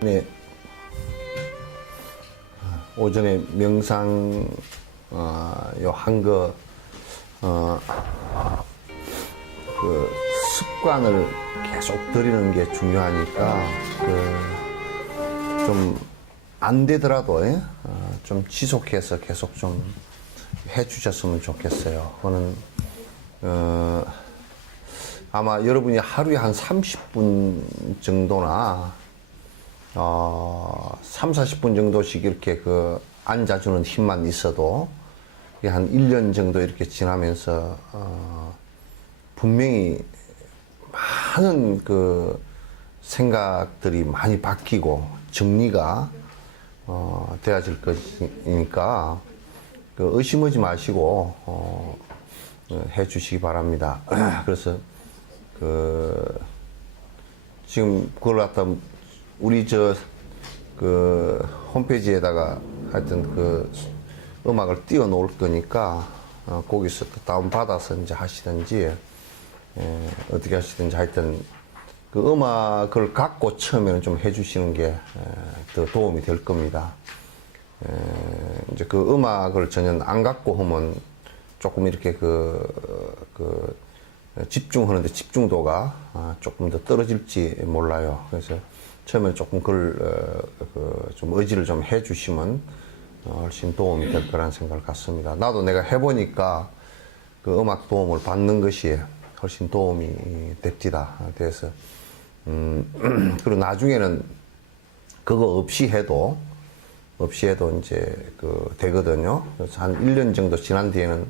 네, 오전에 명상 요 한 거 그 습관을 계속 들이는 게 중요하니까 좀 안 되더라도 좀 지속해서 계속 좀 해주셨으면 좋겠어요. 그거는 아마 여러분이 하루에 한 30분 정도나 3, 40분 정도씩 이렇게 앉아주는 힘만 있어도 한 1년 정도 이렇게 지나면서 분명히 많은 생각들이 많이 바뀌고 정리가 되어질 것이니까 의심하지 마시고 해 주시기 바랍니다. 그래서 지금 그걸 갖다 우리 홈페이지에다가 하여튼 음악을 띄워 놓을 거니까 거기서 다운 받아서 이제 하시든지 어떻게 하시든지 하여튼 음악을 갖고 처음에는 좀 해주시는 게 더 도움이 될 겁니다. 이제 음악을 전혀 안 갖고 하면 조금 이렇게 집중하는데 집중도가 조금 더 떨어질지 몰라요. 그래서 처음에 조금 좀 의지를 좀 해주시면 훨씬 도움이 될 거라는 생각을 갖습니다. 나도 내가 해보니까 음악 도움을 받는 것이 훨씬 도움이 됩니다. 그래서 그리고 나중에는 그거 없이 해도 이제 되거든요. 그래서 한 1년 정도 지난 뒤에는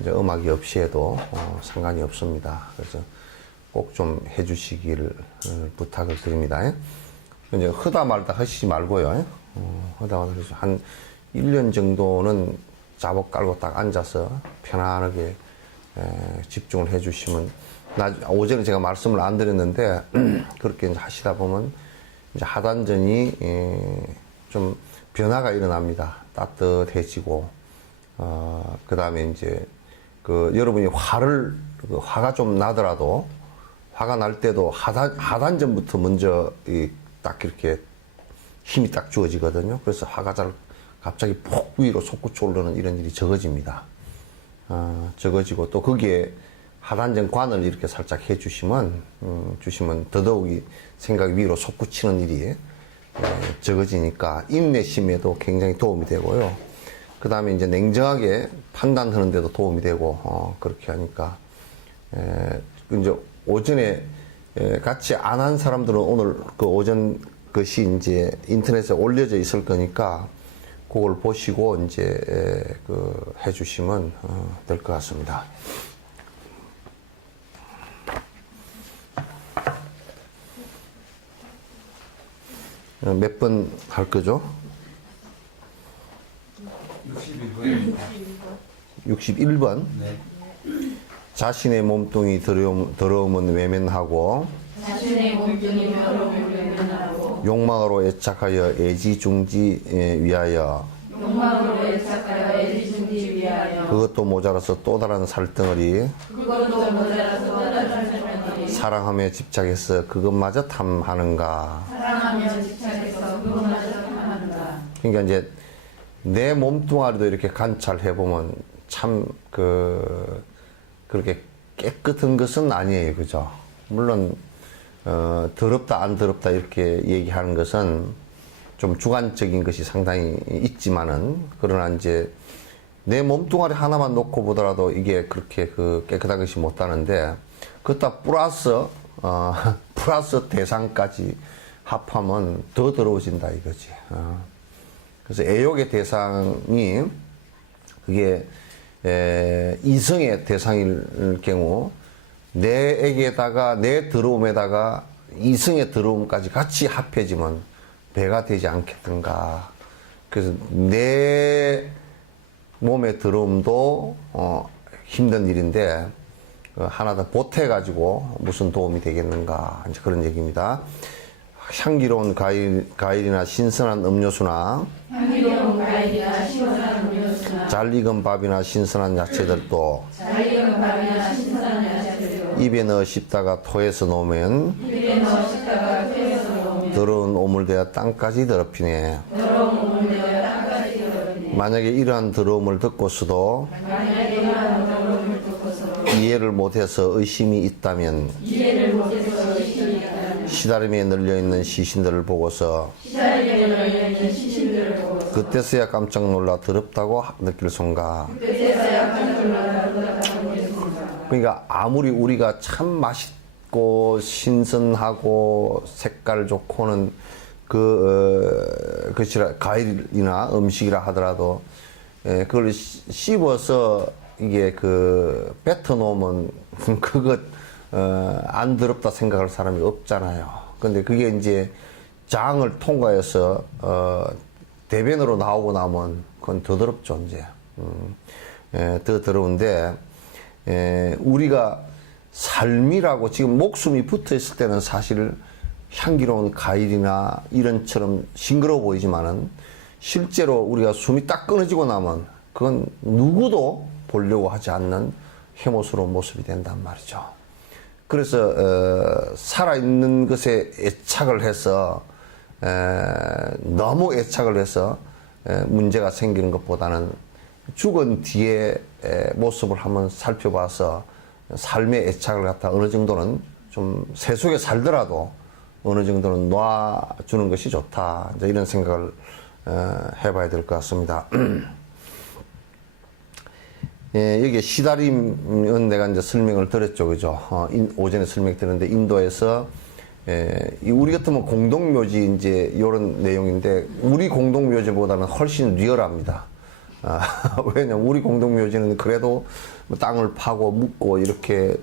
이제 음악이 없이 해도 상관이 없습니다. 그래서 꼭 좀 해주시기를 부탁을 드립니다. 이제 흐다 말다 하시지 말고요. 흐다 말다 하시지 한 1년 정도는 자복 깔고 딱 앉아서 편안하게 집중을 해주시면 오전에 제가 말씀을 안 드렸는데 그렇게 이제 하시다 보면 이제 하단전이 좀 변화가 일어납니다. 따뜻해지고 그 다음에 이제 여러분이 화가 좀 나더라도 화가 날 때도 하단전부터 먼저 딱 이렇게 힘이 딱 주어지거든요. 그래서 화가 갑자기 폭 위로 솟구쳐 오르는 이런 일이 적어집니다. 적어지고 또 거기에 하단전 관을 이렇게 살짝 해주시면 더더욱이 생각이 위로 솟구치는 일이 적어지니까 인내심에도 굉장히 도움이 되고요. 그 다음에 이제 냉정하게 판단하는 데도 도움이 되고 그렇게 하니까 이제 오전에 같이 안 한 사람들은 오늘 오전 것이 이제 인터넷에 올려져 있을 거니까 그걸 보시고 이제 해주시면 될 것 같습니다. 몇 번 할 거죠? 61번. 네. 자신의 몸뚱이 더러움은 외면하고 욕망으로 애착하여 애지중지 위하여 그것도 모자라서 또 다른 살덩어리 사랑하며 집착해서 그것마저 탐하는가. 그러니까 이제 내 몸뚱아리도 이렇게 관찰해보면 참 그렇게 깨끗한 것은 아니에요. 그죠? 물론 더럽다 안 더럽다 이렇게 얘기하는 것은 좀 주관적인 것이 상당히 있지만은 그러나 이제 내 몸뚱아리 하나만 놓고 보더라도 이게 그렇게 깨끗한 것이 못하는데 그것다 플러스 대상까지 합하면 더 더러워진다 이거지. 그래서 애욕의 대상이 그게 이성의 대상일 경우 내에게다가 내 더러움에다가 이성의 더러움까지 같이 합해지면 배가 되지 않겠던가. 그래서 내 몸의 더러움도 힘든 일인데 하나 더 보태가지고 무슨 도움이 되겠는가 이제 그런 얘기입니다. 향기로운 과일이나 신선한 음료수나 잘 익은 밥이나 신선한 야채들도 입에 넣어 씹다가 토해서 놓으면 더러운 오물 몸을 대어 땅까지 더럽히네. 만약에 이러한 더러움을 듣고서도 이해를 못해서 의심이 있다면 시다림에 널려있는 시신들을 보고서 그때서야 깜짝 놀라 더럽다고 느낄 손가. 그러니까 아무리 우리가 참 맛있고 신선하고 색깔 좋고는 그것이라 과일이나 음식이라 하더라도 그걸 씹어서 이게 뱉어 놓으면 그것 안 더럽다 생각할 사람이 없잖아요. 근데 그게 이제 장을 통과해서 대변으로 나오고 나면 그건 더 더럽죠, 이제. 더 더러운데 우리가 삶이라고 지금 목숨이 붙어 있을 때는 사실 향기로운 과일이나 이런처럼 싱그러워 보이지만은 실제로 우리가 숨이 딱 끊어지고 나면 그건 누구도 보려고 하지 않는 혐오스러운 모습이 된단 말이죠. 그래서 살아있는 것에 애착을 해서 너무 애착을 해서 문제가 생기는 것보다는 죽은 뒤에 모습을 한번 살펴봐서 삶의 애착을 갖다 어느 정도는 좀 세속에 살더라도 어느 정도는 놔주는 것이 좋다. 이제 이런 생각을 해봐야 될 것 같습니다. 여기 시다림은 내가 이제 설명을 드렸죠, 그죠? 오전에 설명드렸는데 인도에서 우리 같으면 공동묘지 이제 이런 내용인데 우리 공동묘지보다는 훨씬 리얼합니다. 왜냐면 우리 공동묘지는 그래도 땅을 파고 묻고 이렇게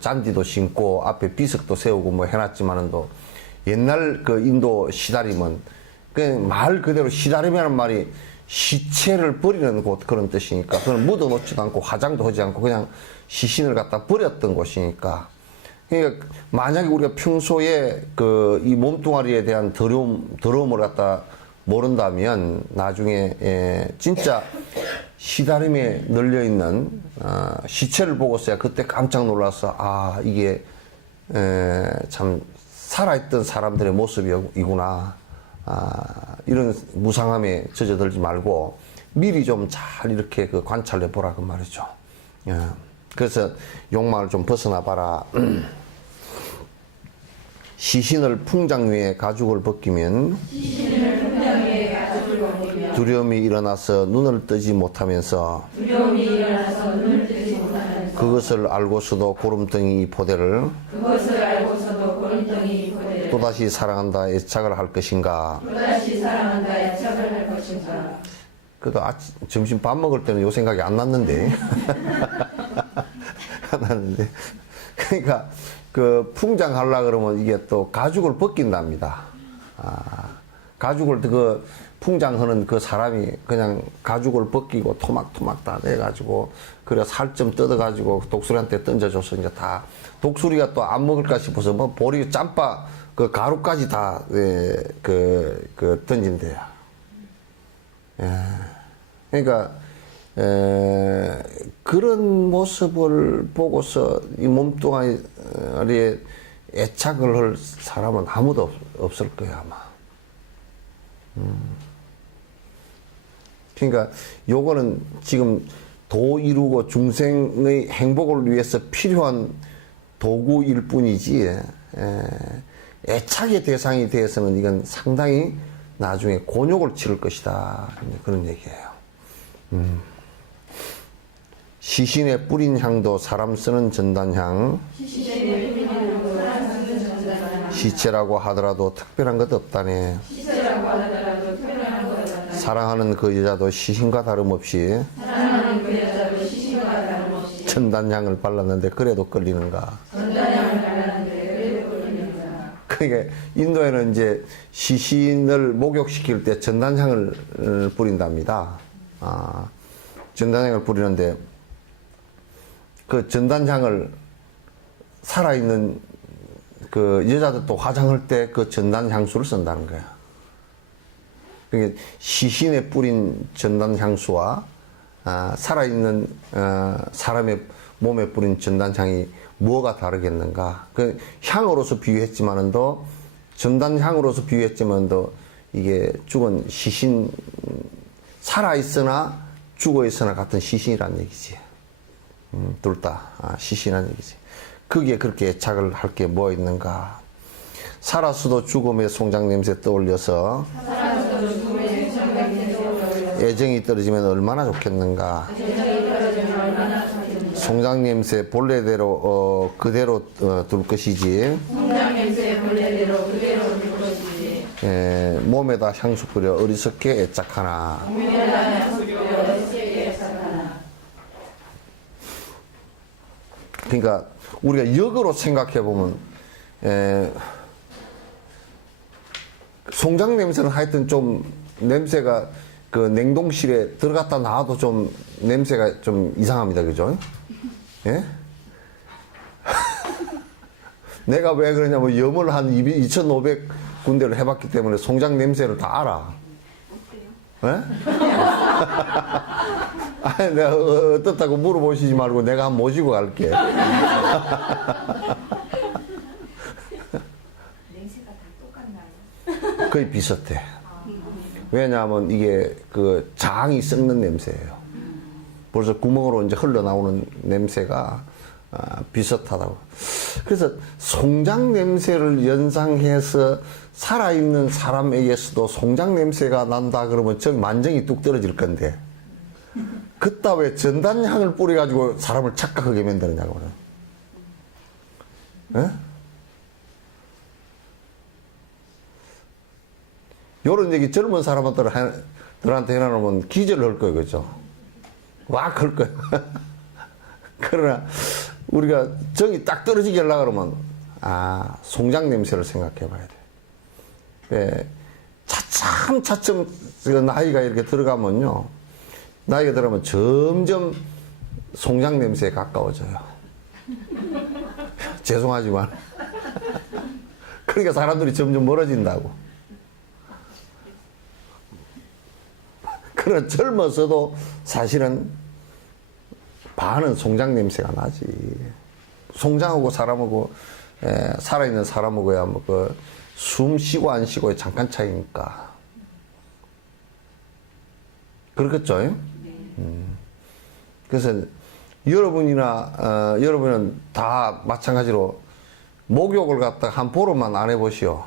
잔디도 심고 앞에 비석도 세우고 뭐 해놨지만은도 옛날 그 인도 시다림은 그냥 말 그대로 시다림이라는 말이 시체를 버리는 곳 그런 뜻이니까 그걸 묻어놓지도 않고 화장도 하지 않고 그냥 시신을 갖다 버렸던 곳이니까 그러니까 만약에 우리가 평소에 이 몸뚱아리에 대한 더러움을 갖다 모른다면 나중에 진짜 시다림에 널려있는 시체를 보고서야 그때 깜짝 놀라서 이게 참 살아있던 사람들의 모습이구나 이런 무상함에 젖어들지 말고 미리 좀 잘 이렇게 관찰해 보라 그 말이죠. 그래서 욕망을 좀 벗어나 봐라. 시신을 풍장 위에 가죽을 벗기면 두려움이 일어나서 눈을 뜨지 못하면서 그것을 알고서도 고름덩이 포대를 또다시 사랑한다 애착을 할 것인가. 그래도 점심 밥 먹을 때는 요 생각이 안 났는데. 안 났는데. 그러니까 풍장 하려 그러면 이게 또 가죽을 벗긴답니다. 가죽을 풍장하는 그 사람이 그냥 가죽을 벗기고 토막토막 다 내가지고 그래 살 좀 뜯어가지고 독수리한테 던져줘서 이제 다 독수리가 또 안 먹을까 싶어서 뭐 보리 짬바 가루까지 다 던진대요. 그러니까 그런 모습을 보고서 이 몸뚱아리에 애착을 할 사람은 아무도 없을 거야 아마. 그러니까 요거는 지금 도 이루고 중생의 행복을 위해서 필요한 도구일 뿐이지 애착의 대상이 되어서는 이건 상당히 나중에 곤욕을 치를 것이다 그런 얘기예요. 시신에 뿌린 향도 사람 쓰는 전단향 시체라고 하더라도 특별한 것 없다네. 사랑하는 그 여자도 시신과 다름없이 전단향을 발랐는데 그래도 끌리는가. 그러니까 인도에는 이제 시신을 목욕시킬 때 전단향을 뿌린답니다. 전단향을 뿌리는데 그 전단향을 살아있는 그 여자들도 화장할 때 그 전단향수를 쓴다는 거야. 그러니까 시신에 뿌린 전단향수와 살아있는 사람의 몸에 뿌린 전단향이 뭐가 다르겠는가. 그 향으로서 비유했지만은도 전단향으로서 비유했지만 더 이게 죽은 시신, 살아있으나 죽어있으나 같은 시신이란 얘기지. 둘 다 시신이란 얘기지. 거기에 그렇게 애착을 할 게 뭐 있는가. 살았어도 죽음의 송장 냄새 떠올려서 애정이 떨어지면 얼마나 좋겠는가. 송장 냄새 본래대로 그대로 둘 것이지. 몸에다 향수 뿌려 어리석게 애착하나. 그러니까 우리가 역으로 생각해 보면 송장 냄새는 하여튼 좀 냄새가 그 냉동실에 들어갔다 나와도 좀 냄새가 좀 이상합니다. 그죠? 예? 내가 왜 그러냐면 염을 한 2,500군데를 해봤기 때문에 송장 냄새를 다 알아. 예? 아니, 내가 어떻다고 물어보시지 말고 내가 한번 모시고 갈게. 냄새가 다 똑같나요? 거의 비슷해. 왜냐하면 이게 그 장이 썩는 냄새예요. 벌써 구멍으로 이제 흘러나오는 냄새가 비슷하다고. 그래서 송장 냄새를 연상해서 살아있는 사람에게서도 송장 냄새가 난다 그러면 저기 만정이 뚝 떨어질 건데 그따 왜 전단향을 뿌려가지고 사람을 착각하게 만드느냐고. 예? 요런 얘기 젊은 사람들한테 해놓으면 기절을 할 거예요. 그죠? 막 할 거예요. 그러나 우리가 정이 딱 떨어지게 하려고 그러면 송장 냄새를 생각해 봐야 돼. 예, 차츰 나이가 이렇게 들어가면요. 나이가 들어가면 점점 송장 냄새에 가까워져요. 죄송하지만. 그러니까 사람들이 점점 멀어진다고. 그런 젊어서도 사실은 반은 송장 냄새가 나지. 송장하고 사람하고 살아있는 사람하고야 뭐 그 숨 쉬고 안 쉬고의 잠깐 차이니까. 그렇겠죠? 그래서 여러분은 다 마찬가지로 목욕을 갖다가 한 보름만 안 해보시오.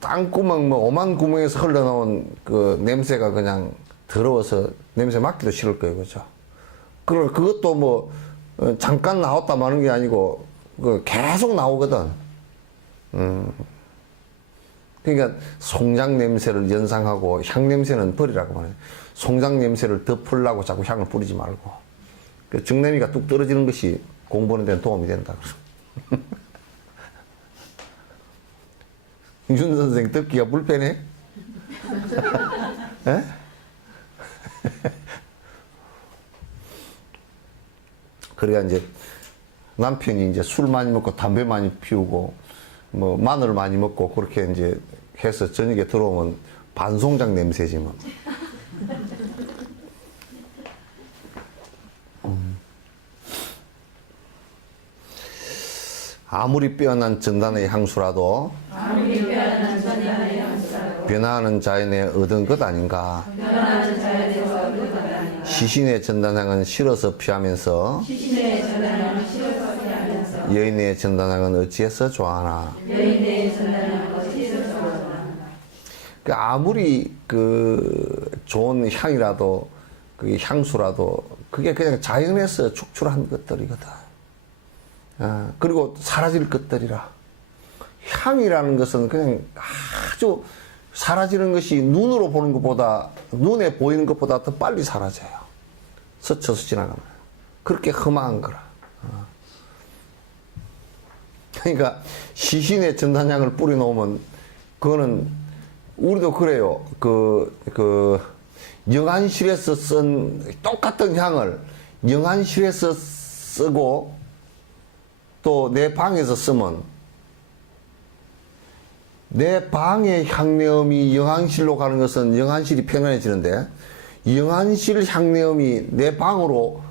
땅구멍 오만 구멍에서 흘러나온 그 냄새가 그냥 더러워서 냄새 맡기도 싫을 거예요. 그죠? 그것도 뭐 잠깐 나왔다 마는 게 아니고 계속 나오거든. 그러니까 송장 냄새를 연상하고 향 냄새는 버리라고 말해요. 송장 냄새를 덮으려고 자꾸 향을 뿌리지 말고. 그 정내미가 뚝 떨어지는 것이 공부하는 데는 도움이 된다. 윤 선생 듣기가 불편해? 에? 그래야 이제 남편이 이제 술 많이 먹고 담배 많이 피우고 뭐 마늘 많이 먹고 그렇게 이제 해서 저녁에 들어오면 반송장 냄새지 뭐. 아무리 빼어난 전단의 향수라도 변화하는 자연에 얻은 것 아닌가. 시신의 전단향은 싫어서 피하면서 여인의 전단향은 어찌해서 좋아하나. 아무리 그 좋은 향이라도 그 향수라도 그게 그냥 자연에서 축출한 것들이거든. 그리고 사라질 것들이라. 향이라는 것은 그냥 아주 사라지는 것이 눈으로 보는 것보다, 눈에 보이는 것보다 더 빨리 사라져요. 스쳐서 지나가면. 그렇게 험한 거라. 그러니까 시신의 전단향을 뿌려놓으면 그거는 우리도 그래요. 영안실에서 쓴 똑같은 향을 영안실에서 쓰고 또 내 방에서 쓰면 내 방의 향내음이 영안실로 가는 것은 영안실이 편안해지는데 영안실 향내음이 내 방으로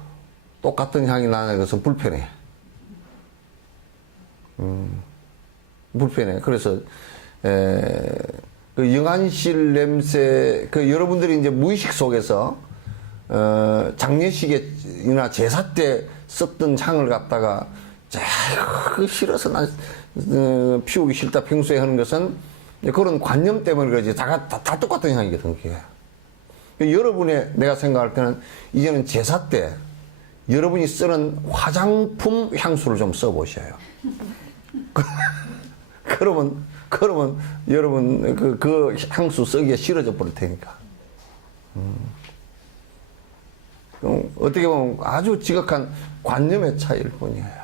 똑같은 향이 나는 것은 불편해. 불편해. 그래서 그 영안실 냄새, 그 여러분들이 이제 무의식 속에서 장례식이나 제사 때 썼던 향을 갖다가 그 싫어서 난 피우기 싫다 평소에 하는 것은 그런 관념 때문에 그러지. 다 똑같은 향이거든, 그게. 여러분의, 내가 생각할 때는 이제는 제사 때 여러분이 쓰는 화장품 향수를 좀 써보셔요. 그러면 여러분 그 향수 쓰기가 싫어져 버릴 테니까. 어떻게 보면 아주 지극한 관념의 차이일 뿐이에요.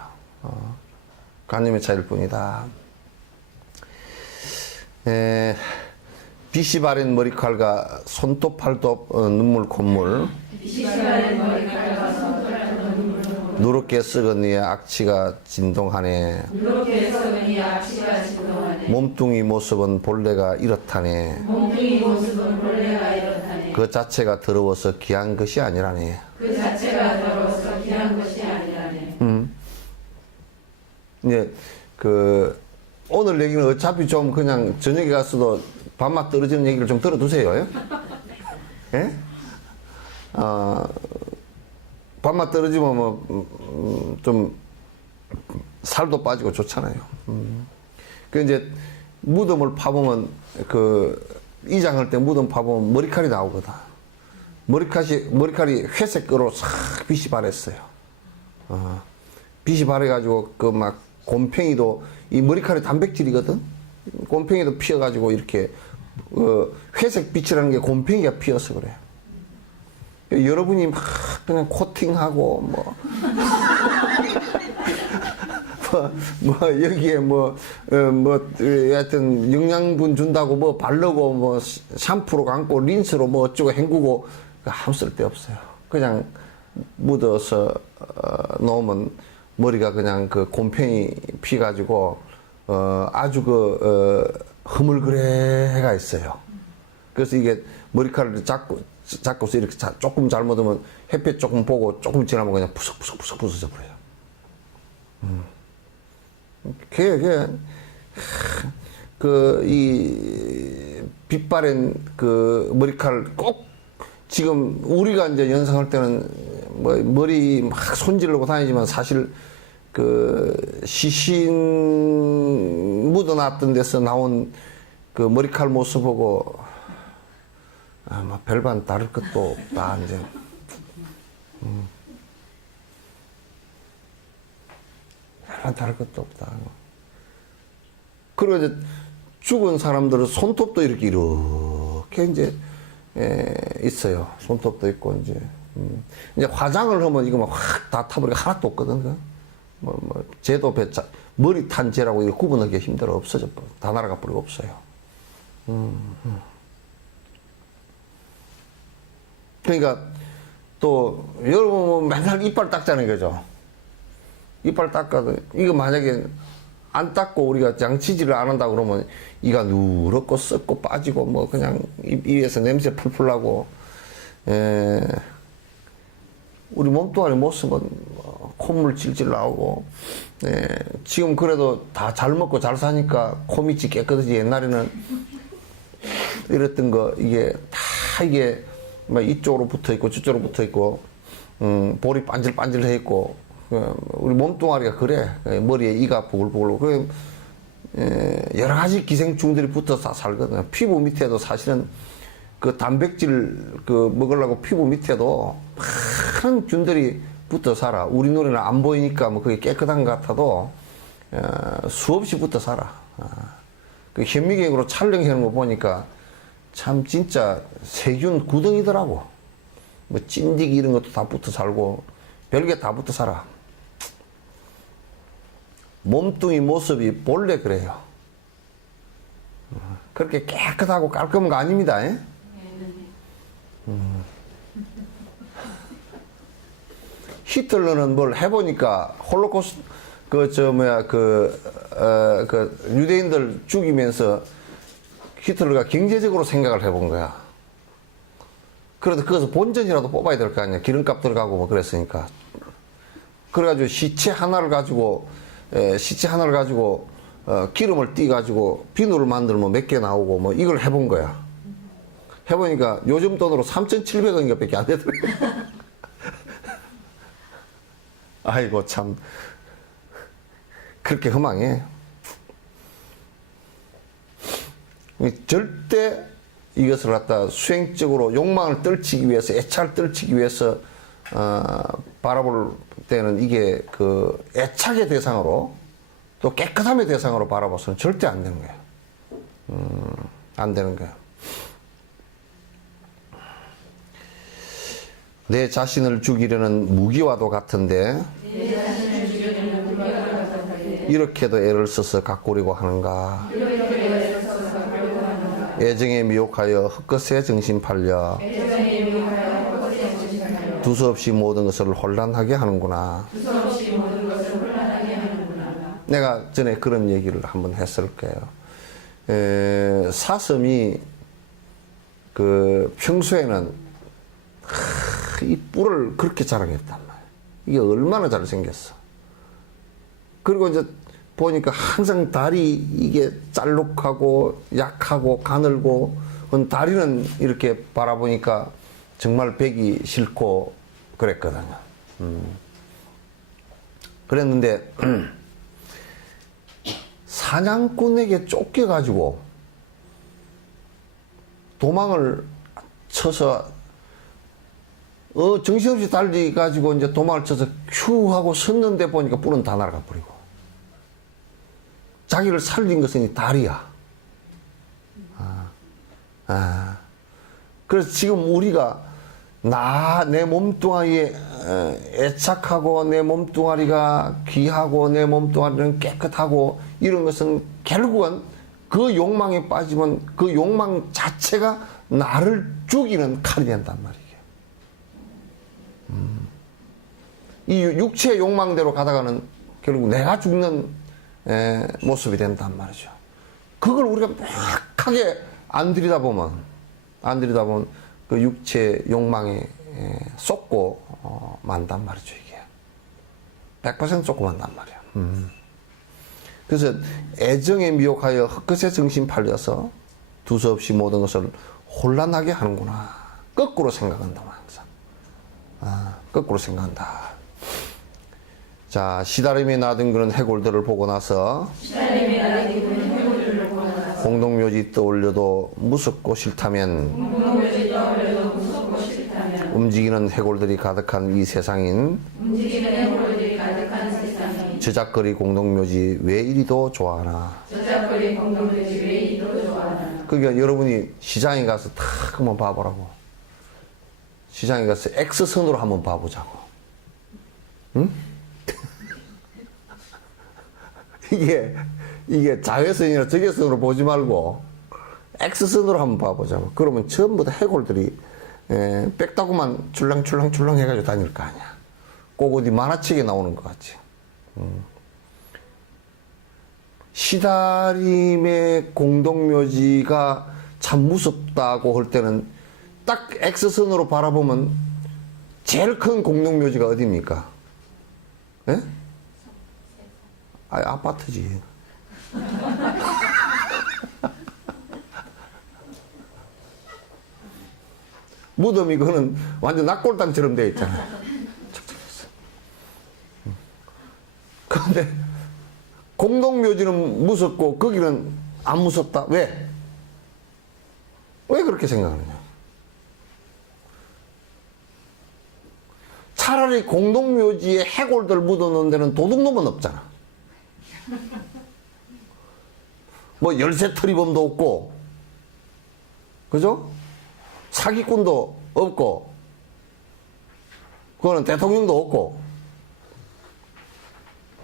관념의 차이일 뿐이다. 빛이 바랜 머리칼과 손톱 팔톱 눈물 콧물 누렇게 썩은 이의 악취가 진동하네. 몸뚱이 모습은 본래가 이렇다네. 그 자체가 더러워서 귀한 것이 아니라네. 이제 오늘 얘기는 어차피 좀 그냥 저녁에 가서도 밥맛 떨어지는 얘기를 좀 들어두세요. 예? 밥맛 떨어지면 좀 살도 빠지고 좋잖아요. 그 이제 무덤을 파보면 이장할 때 무덤 파보면 머리칼이 나오거든. 머리칼이 회색으로 싹 빛이 바랬어요. 빛이 바래가지고 막 곰팡이도 이 머리칼이 단백질이거든. 곰팡이도 피어가지고 이렇게 회색 빛이라는 게 곰팡이가 피어서 그래. 여러분이 막 그냥 코팅하고 여기에 하여튼 영양분 준다고 바르고 샴푸로 감고 린스로 어쩌고 헹구고 아무 쓸데없어요. 그냥 묻어서 놓으면 머리가 그냥 곰팡이 피가지고 아주 흐물그레가 있어요. 그래서 이게 머리카락을 잡고서 이렇게 조금 잘못하면 햇빛 조금 보고 조금 지나면 그냥 푸석푸석 부서져 버려요. 이 빛바랜 머리칼 꼭 지금 우리가 이제 연상할 때는 머리 막 손질르고 다니지만 사실 시신 묻어놨던 데서 나온 머리칼 모습 보고 별반 다를 것도 없다, 이제. 별반 다를 것도 없다. 그리고 이제 죽은 사람들은 손톱도 이렇게 이제, 있어요. 손톱도 있고, 이제 화장을 하면 이거 확 다 타버리고 하나도 없거든. 쟤도 머리 탄 쟤라고 이거 구분하기 힘들어. 없어져. 다 날아가 버리고 없어요. 그러니까 또 여러분 맨날 이빨 닦잖아요, 그죠? 이빨 닦아도 이거 만약에 안 닦고 우리가 양치질을 안 한다 그러면 이가 누렇고 썩고 빠지고 그냥 입에서 냄새 풀풀 나고 우리 몸뚱아리 모습은 콧물 질질 나오고 지금 그래도 다 잘 먹고 잘 사니까 코밑이 깨끗하지. 옛날에는 이랬던 거 이게 다 이게 이쪽으로 붙어 있고 저쪽으로 붙어 있고 볼이 반질반질해 있고 우리 몸뚱아리가 그래. 머리에 이가 보글보글. 여러 가지 기생충들이 붙어서 살거든요. 피부 밑에도 사실은 단백질 먹으려고 피부 밑에도 많은 균들이 붙어 살아. 우리 눈에는 안 보이니까 그게 깨끗한 것 같아도 수없이 붙어 살아. 현미경으로 촬영하는 거 보니까 참 진짜 세균 구덩이더라고. 찐디기 이런 것도 다 붙어 살고 별게 다 붙어 살아. 몸뚱이 모습이 본래 그래요. 그렇게 깨끗하고 깔끔한 거 아닙니다. 히틀러는 뭘 해보니까 홀로코스트 유대인들 죽이면서 히틀러가 경제적으로 생각을 해본 거야. 그래도 그것을 본전이라도 뽑아야 될 거 아니야. 기름값 들어가고 그랬으니까. 그래가지고 시체 하나를 가지고 기름을 띠가지고 비누를 만들면 몇 개 나오고 뭐 이걸 해본 거야. 해보니까 요즘 돈으로 3,700원인가 밖에 안 되더라고요. 아이고, 참. 그렇게 허망해. 절대 이것을 갖다 수행적으로 욕망을 떨치기 위해서, 애착을 떨치기 위해서, 바라볼 때는 이게 그 애착의 대상으로 또 깨끗함의 대상으로 바라봐서는 절대 안 되는 거예요. 안 되는 거예요. 내 자신을 죽이려는 무기와도 같은데 이렇게도 애를 써서 가꾸려고 하는가. 애정에 미혹하여 헛것에 정신 팔려 두서없이 모든 것을 혼란하게 하는구나. 내가 전에 그런 얘기를 한번 했을 거예요. 사슴이 그 평소에는 이 뿔을 그렇게 자랑했단 말이야. 이게 얼마나 잘생겼어. 그리고 이제 보니까 항상 다리 이게 짤룩하고 약하고 가늘고, 다리는 이렇게 바라보니까 정말 배기 싫고 그랬거든요. 그랬는데 사냥꾼에게 쫓겨가지고 도망을 쳐서 정신없이 달려가지고 이제 도망을 쳐서 휴 하고 섰는데 보니까 뿔은 다 날아가 버리고, 자기를 살린 것은 이 다리야. 그래서 지금 우리가 내 몸뚱아리에 애착하고, 내 몸뚱아리가 귀하고, 내 몸뚱아리는 깨끗하고, 이런 것은 결국은 그 욕망에 빠지면 그 욕망 자체가 나를 죽이는 칼이 된단 말이에요. 이 육체의 욕망대로 가다가는 결국 내가 죽는 모습이 된단 말이죠. 그걸 우리가 명확하게 안 들여다보면 그 육체 욕망에 쏟고 만단 말이죠. 이게 100% 쏟고 만단 말이야. 그래서 애정에 미혹하여 헛것에 정신 팔려서 두서없이 모든 것을 혼란하게 하는구나. 거꾸로 생각한다, 항상. 거꾸로 생각한다. 자, 시다림이 나든 그런 해골들을 보고 나서 공동묘지 떠올려도 무섭고 싫다면 움직이는 해골들이 가득한 이 세상인 저작거리 공동묘지 왜 이리도 좋아하나. 그러니까 여러분이 시장에 가서 탁 한번 봐보라고. 시장에 가서 X선으로 한번 봐보자고. 응? 이게 자외선이나 적외선으로 보지 말고 X선으로 한번 봐보자고. 그러면 전부 다 해골들이 빽다구만 출렁출렁 해가지고 다닐 거 아니야. 꼭 어디 만화책에 나오는 것 같지. 시다림의 공동묘지가 참 무섭다고 할 때는 딱 X선으로 바라보면 제일 큰 공동묘지가 어디입니까? 예? 아파트지. 무덤이 그거는 완전 낙골당처럼 되어 있잖아. 그런데 공동묘지는 무섭고 거기는 안 무섭다. 왜? 왜 그렇게 생각하느냐? 차라리 공동묘지에 해골들 묻어놓은 데는 도둑놈은 없잖아. 뭐 열쇠털이범도 없고, 그죠? 사기꾼도 없고, 그거는 대통령도 없고.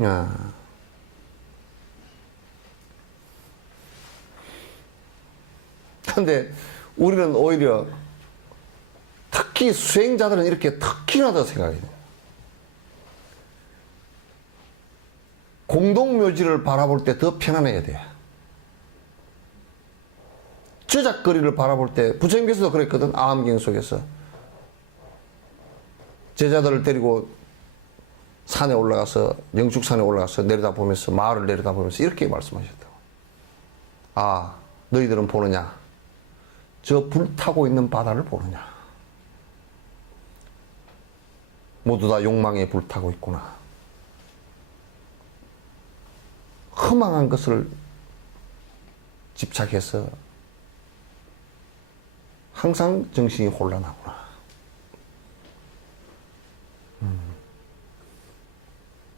야. 근데 우리는 오히려 특히 수행자들은 이렇게 특히나 더 생각이 돼요. 공동묘지를 바라볼 때 더 편안해야 돼. 저작거리를 바라볼 때, 부처님께서도 그랬거든. 아함경 속에서 제자들을 데리고 산에 올라가서, 영축산에 올라가서 내려다보면서, 마을을 내려다보면서 이렇게 말씀하셨다고. 아, 너희들은 보느냐? 저 불타고 있는 바다를 보느냐? 모두 다 욕망에 불타고 있구나. 허망한 것을 집착해서 항상 정신이 혼란하구나.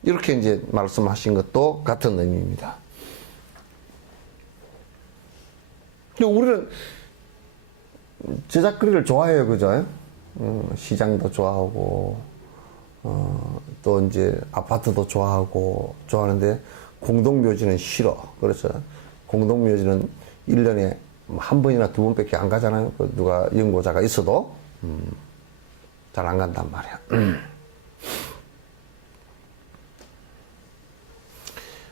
이렇게 이제 말씀하신 것도 같은 의미입니다. 우리는 제작거리를 좋아해요, 그죠? 시장도 좋아하고, 또 이제 아파트도 좋아하는데, 공동묘지는 싫어. 그래서 공동묘지는 1년에 한 번이나 두 번밖에 안 가잖아요. 누가 연고자가 있어도, 잘 안 간단 말이야.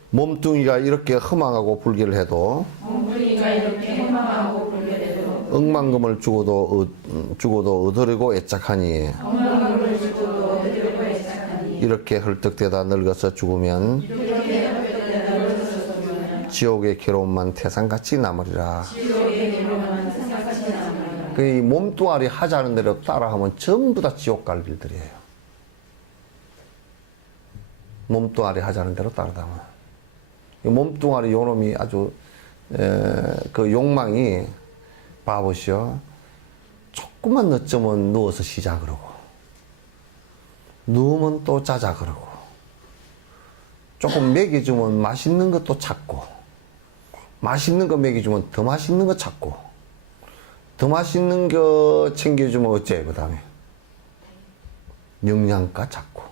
몸뚱이가 이렇게 허망하고 불결해도, 억만금을 주고도 얻으려고 애착하니, 이렇게 헐떡대다 늙어서 죽으면 지옥의 괴로움만 태산같이 남으리라. 그 몸뚱아리 하자는 대로 따라하면 전부 다 지옥 갈 일들이에요. 몸뚱아리 하자는 대로 따라하면. 몸뚱아리 요놈이 아주 그 욕망이 봐보시오. 조금만 늦으면 누워서 쉬자 그러고, 누우면 또 자자 그러고, 조금 먹여주면 맛있는 것도 찾고, 맛있는 거 먹여주면 더 맛있는 거 찾고, 더 맛있는 거 챙겨주면 어째 그 다음에 영양가 찾고,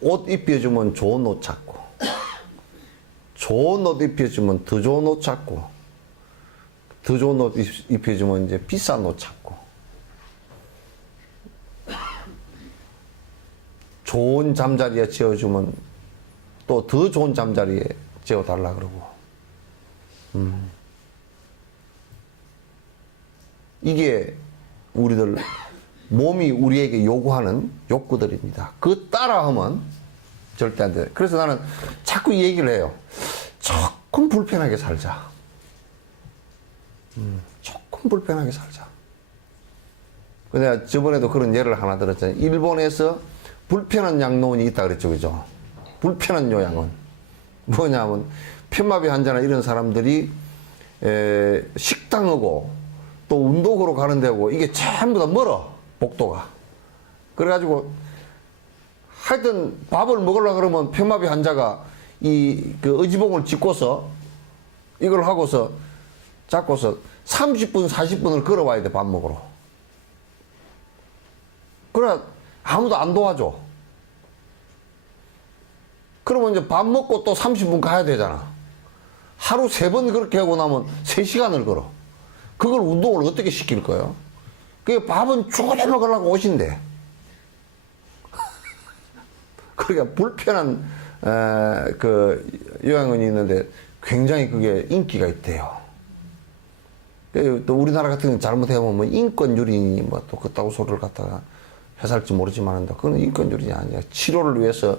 옷 입혀주면 좋은 옷 찾고, 좋은 옷 입혀주면 더 좋은 옷 찾고, 더 좋은 옷 입혀주면 이제 비싼 옷 찾고, 좋은 잠자리에 재워주면 또 더 좋은 잠자리에 재워달라 그러고. 이게 우리들 몸이 우리에게 요구하는 욕구들입니다. 그 따라하면 절대 안 돼. 그래서 나는 자꾸 이 얘기를 해요. 조금 불편하게 살자. 조금 불편하게 살자. 내가 저번에도 그런 예를 하나 들었잖아요. 일본에서 불편한 양로원이 있다 그랬죠, 그죠? 불편한 요양원. 뭐냐면, 편마비 환자나 이런 사람들이, 식당하고, 또 운동으로 가는 데고, 이게 전부 다 멀어, 복도가. 그래가지고, 하여튼 밥을 먹으려고 그러면 편마비 환자가 그 의지봉을 짚고서, 이걸 하고서, 잡고서 30분, 40분을 걸어와야 돼, 밥 먹으러. 그래, 아무도 안 도와줘. 그러면 이제 밥 먹고 또 30분 가야 되잖아. 하루 3번 그렇게 하고 나면 3시간을 걸어. 그걸 운동을 어떻게 시킬 거예요? 그 밥은 쪼개 먹으려고 오신대. 그러니까 불편한 그 요양원이 있는데 굉장히 그게 인기가 있대요. 또 우리나라 같은 경우는 잘못해보면 뭐 인권유린이 뭐 또 그따구 소리를 갖다가 해살지 모르지만 그건 인권유린이 아니야. 치료를 위해서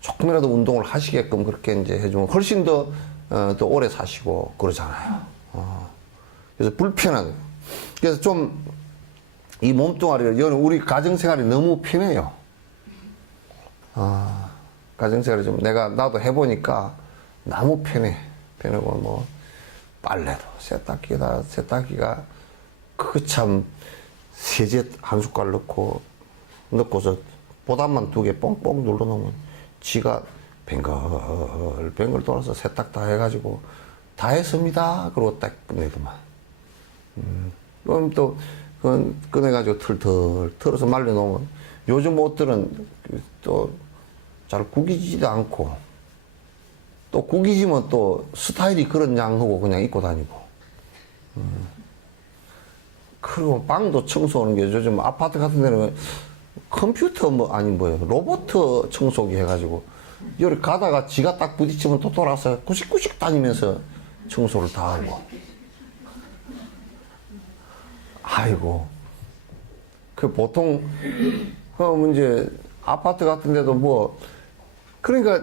조금이라도 운동을 하시게끔 그렇게 이제 해주면 훨씬 더 오래 사시고 그러잖아요. 그래서 불편한. 그래서 좀 이 몸뚱아리를, 우리 가정생활이 너무 편해요. 가정생활이 좀 나도 해보니까 너무 편해. 편하고 뭐, 빨래도 세탁기가 그거 참 세제 한 숟갈 넣고서 보답만 2개 뻥뻥 눌러놓으면 지가 뱅글뱅글 돌아서 세탁 다 해가지고 다 했습니다. 그러고 딱 끝내더만. 그럼 또 그건 꺼내가지고 털털 털어서 말려놓으면 요즘 옷들은 또 잘 구기지도 않고 또 구기지면 또 스타일이 그런 양하고 그냥 입고 다니고. 그리고 방도 청소하는 게 요즘 아파트 같은 데는 컴퓨터 로봇 청소기 해가지고 여기 가다가 지가 딱 부딪히면 또 돌아서 구식구식 다니면서 청소를 다 하고. 아이고. 그 보통 이제 아파트 같은 데도 뭐 그러니까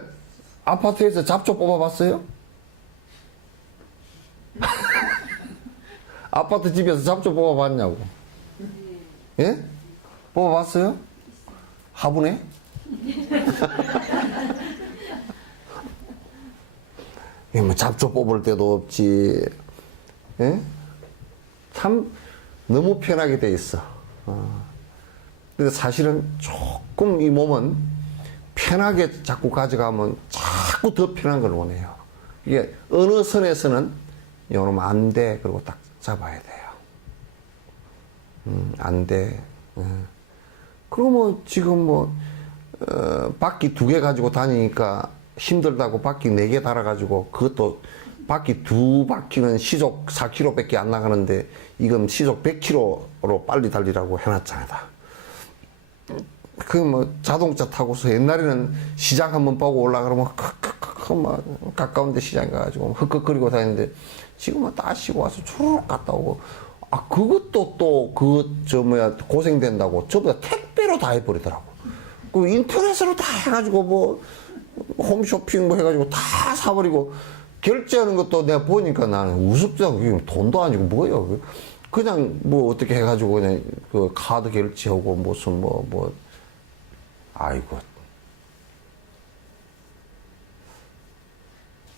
아파트에서 잡초 뽑아봤어요? 아파트 집에서 잡초 뽑아봤냐고. 예? 뽑아봤어요? 화분에? 뭐 잡초 뽑을 때도 없지. 예? 참 너무 편하게 돼 있어. 근데 사실은 조금 이 몸은 편하게 자꾸 가져가면 자꾸 더 편한 걸 원해요. 이게 어느 선에서는 요놈 안 돼. 그리고 딱 잡아야 돼요. 안 돼. 그리고 뭐 지금 뭐 바퀴 2개 가지고 다니니까 힘들다고 바퀴 4개 달아가지고 그것도 바퀴 2바퀴는 시속 4km밖에 안 나가는데 이건 시속 100km로 빨리 달리라고 해놨잖아요. 그 뭐 자동차 타고서 옛날에는 시장 한번 보고 올라가면 막 가까운데 시장 가가지고 흑흑거리고 다니는데 지금은 다 쉬고 와서 초록 갔다 오고 그것도 또 고생된다고 저보다 택배로 다 해버리더라고. 그 인터넷으로 다 해가지고 뭐 홈쇼핑 뭐 해가지고 다 사버리고 결제하는 것도 내가 보니까 나는 우습다고. 그게 돈도 아니고 뭐예요. 그냥 뭐 어떻게 해가지고 그냥 그 카드 결제하고 무슨 아이고.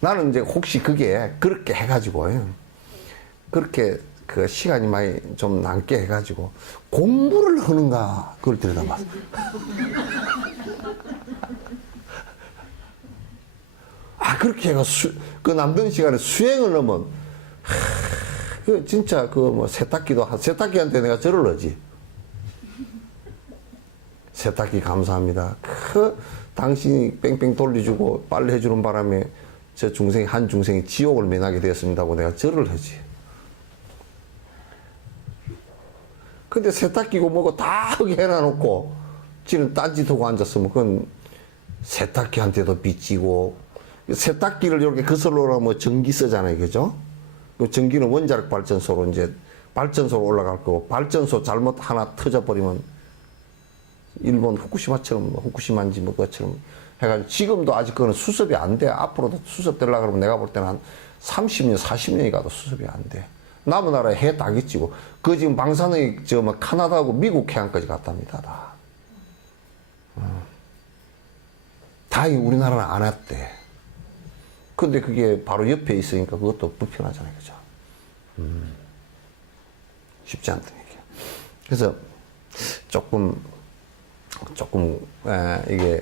나는 이제 혹시 그게 그렇게 해가지고 그렇게 그 시간이 많이 좀 남게 해가지고 공부를 하는가 그걸 들여다봤어. 그렇게 해가 그 남는 시간에 수행을 하면 그 진짜 그 뭐 세탁기한테 내가 절을 하지. 세탁기 감사합니다. 당신이 뺑뺑 돌려주고 빨래 해주는 바람에 한 중생이 지옥을 면하게 되었습니다고 내가 절을 하지. 근데 세탁기고 뭐고 다 하게 해놔놓고 지는 딴짓하고 앉았으면 그건 세탁기한테도 빚지고 세탁기를 이렇게 거슬러 뭐 전기 쓰잖아요. 그죠? 그 전기는 원자력 발전소로 이제 발전소로 올라갈 거고 발전소 잘못 하나 터져버리면 일본 후쿠시마인지 뭐 그것처럼 해가지고 지금도 아직 그거는 수습이 안 돼. 앞으로도 수습되려고 그러면 내가 볼 때는 한 30년, 40년이 가도 수습이 안 돼. 남은 나라에 해 다 끼치고 그 지금 방사능이 뭐 카나다하고 미국 해안까지 갔답니다. 다. 다행히 우리나라는 안 왔대. 근데 그게 바로 옆에 있으니까 그것도 불편하잖아요. 그죠? 쉽지 않다, 이게. 그래서 조금, 이게,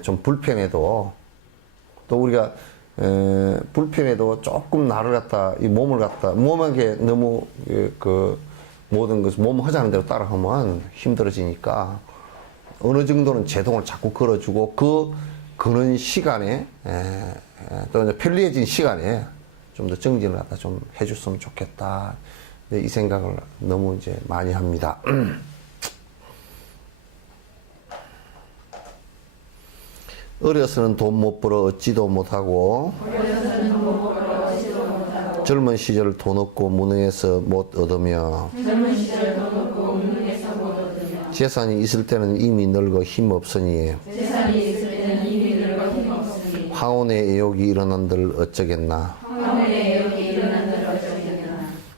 좀 불편해도, 또 우리가, 불편해도 조금 나를 갖다, 이 몸을 갖다, 몸에게 너무, 모든 것을 몸 하자는 대로 따라하면 힘들어지니까, 어느 정도는 제동을 자꾸 걸어주고, 그런 시간에, 또 이제 편리해진 시간에 좀 더 정진을 갖다 좀 해줬으면 좋겠다. 이 생각을 너무 이제 많이 합니다. 어려서는 돈 못 벌어 얻지도 못하고, 젊은 시절 돈 없고 무능해서 못 얻으며, 재산이 있을 때는 이미 늙어 힘 없으니, 황혼의 애욕이 일어난들 어쩌겠나.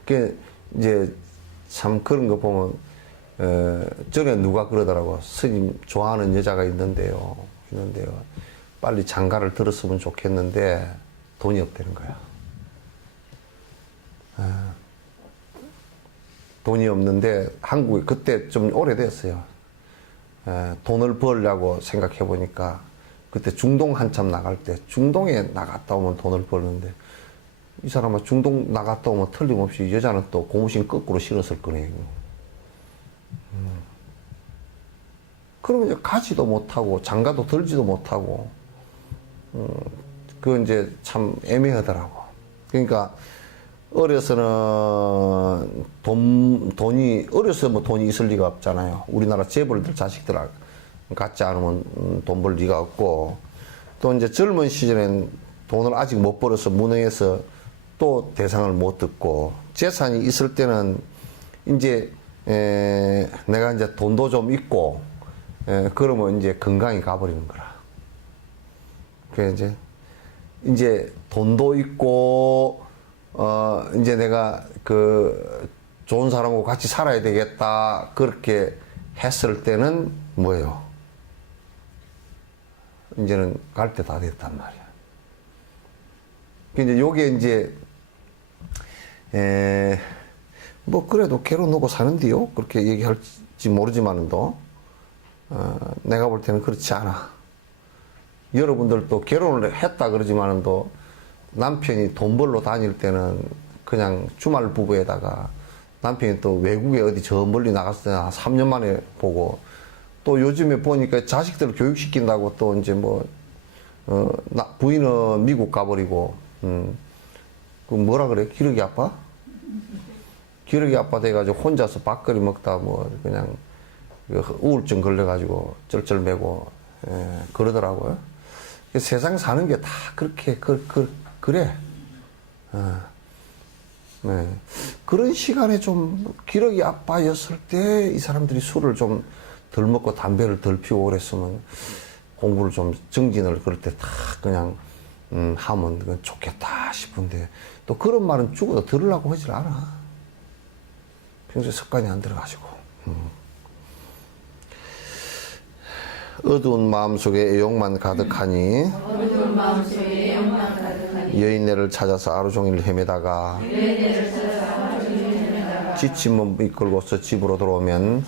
그 이제 참 그런 거 보면 전에 누가 그러더라고. 스님 좋아하는 여자가 있는데요. 빨리 장가를 들었으면 좋겠는데 돈이 없다는 거야. 돈이 없는데 한국에 그때 좀 오래됐어요. 돈을 벌려고 생각해 보니까 그때 중동 한참 나갈 때 중동에 나갔다 오면 돈을 버는데 이 사람은 중동 나갔다 오면 틀림없이 여자는 또 고무신 거꾸로 신었을 거네요. 그러면 이제 가지도 못하고 장가도 들지도 못하고 그건 이제 참 애매하더라고. 그러니까 어려서는 어려서 뭐 돈이 있을 리가 없잖아요. 우리나라 재벌들 자식들 갖지 않으면 돈 벌 리가 없고, 또 이제 젊은 시절엔 돈을 아직 못 벌어서 무능해서 또 대상을 못 듣고, 재산이 있을 때는 이제 내가 이제 돈도 좀 있고, 그러면 이제 건강이 가버리는 거라. 그래, 이제 돈도 있고, 이제 내가 좋은 사람하고 같이 살아야 되겠다. 그렇게 했을 때는 뭐예요? 이제는 갈 때 다 됐단 말이야. 이제 요게 이제, 뭐, 그래도 괴로워놓고 사는데요? 그렇게 얘기할지 모르지만도, 내가 볼 때는 그렇지 않아. 여러분들도 결혼을 했다 그러지만도 남편이 돈 벌러 다닐 때는 그냥 주말 부부에다가 남편이 또 외국에 어디 저 멀리 나갔을 때는 한 3년 만에 보고 또 요즘에 보니까 자식들을 교육시킨다고 또 이제 뭐, 부인은 미국 가버리고, 그 뭐라 그래? 기러기 아빠? 기러기 아빠 돼가지고 혼자서 밥거리 먹다 뭐 그냥 우울증 걸려가지고 쩔쩔매고, 그러더라고요. 세상 사는 게 다 그렇게, 그래. 네. 그런 시간에 좀 기러기 아빠였을 때 이 사람들이 술을 좀 덜 먹고 담배를 덜 피우고 그랬으면 공부를 좀 정진을 그럴 때 다 그냥 하면 그건 좋겠다 싶은데 또 그런 말은 죽어도 들으려고 하질 않아. 평소에 습관이 안 들어가지고. 어두운 마음속에 애욕만 가득하니 여인네를 찾아서 하루 종일 헤매다가 지친 몸 이끌고서 집으로 들어오면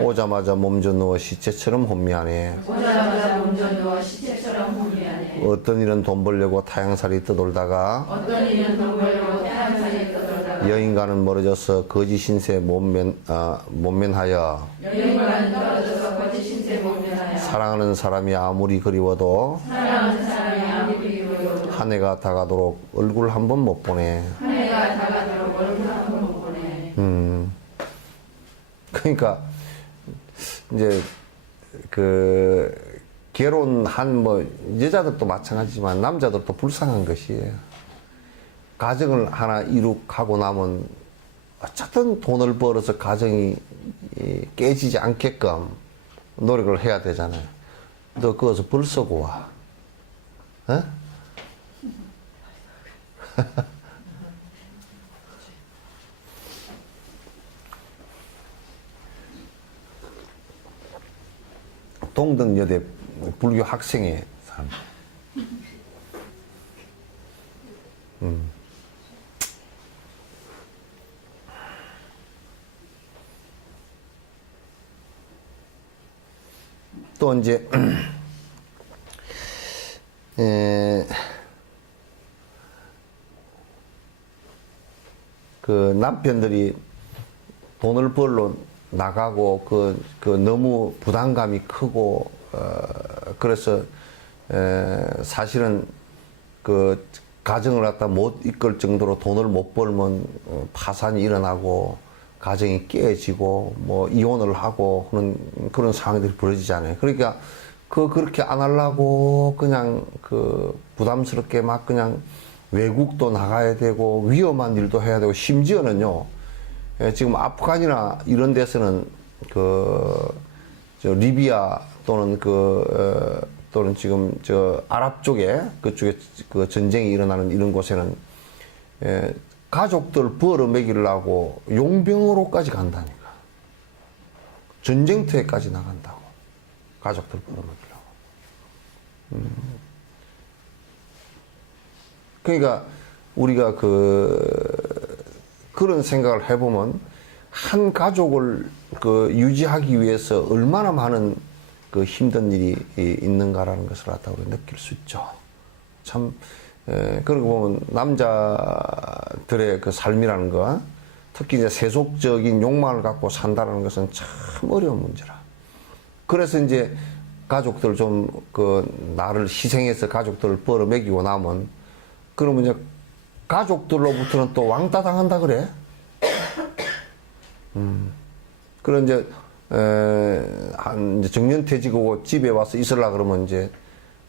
오자마자 몸져 누워 시체처럼 혼미하네. 어떤 일은 돈 벌려고 타향살이 떠돌다가 여인과는 멀어져서 거짓 신세 몸면하여 사랑하는 사람이 아무리 그리워도 한 해가 다가도록 얼굴 한 번 못 보네. 그러니까 이제 결혼한 뭐 여자들도 마찬가지지만 남자들도 불쌍한 것이에요. 가정을 하나 이룩하고 나면 어쨌든 돈을 벌어서 가정이 깨지지 않게끔 노력을 해야 되잖아요. 너 거기서 벌 쓰고 와. 어? 동덕여대 불교 학생의 사람. 또 이제 그 남편들이 돈을 벌러 나가고 너무 부담감이 크고 그래서 사실은 그 가정을 갖다 못 이끌 정도로 돈을 못 벌면 파산이 일어나고 가정이 깨지고 뭐 이혼을 하고 하는 그런 상황들이 벌어지잖아요. 그러니까 그렇게 안 하려고 그냥 부담스럽게 막 그냥 외국도 나가야 되고 위험한 일도 해야 되고 심지어는요. 지금 아프간이나 이런 데서는 리비아 또는 또는 지금 아랍 쪽에 그쪽에 전쟁이 일어나는 이런 곳에는 가족들 벌어 먹이려고 용병으로까지 간다니까. 전쟁터에까지 나간다고. 가족들 벌어 먹이려고. 그러니까 우리가 그런 생각을 해보면 한 가족을 유지하기 위해서 얼마나 많은 힘든 일이 있는가라는 것을 우리가 느낄 수 있죠. 참, 그러고 보면 남자들의 삶이라는 거, 특히 이제 세속적인 욕망을 갖고 산다는 것은 참 어려운 문제라. 그래서 이제 가족들 좀 나를 희생해서 가족들을 벌어 먹이고 나면 그러면 이제 가족들로부터는 또 왕따 당한다 그래. 그런 이제 이제 정년퇴직하고 집에 와서 있으려 그러면 이제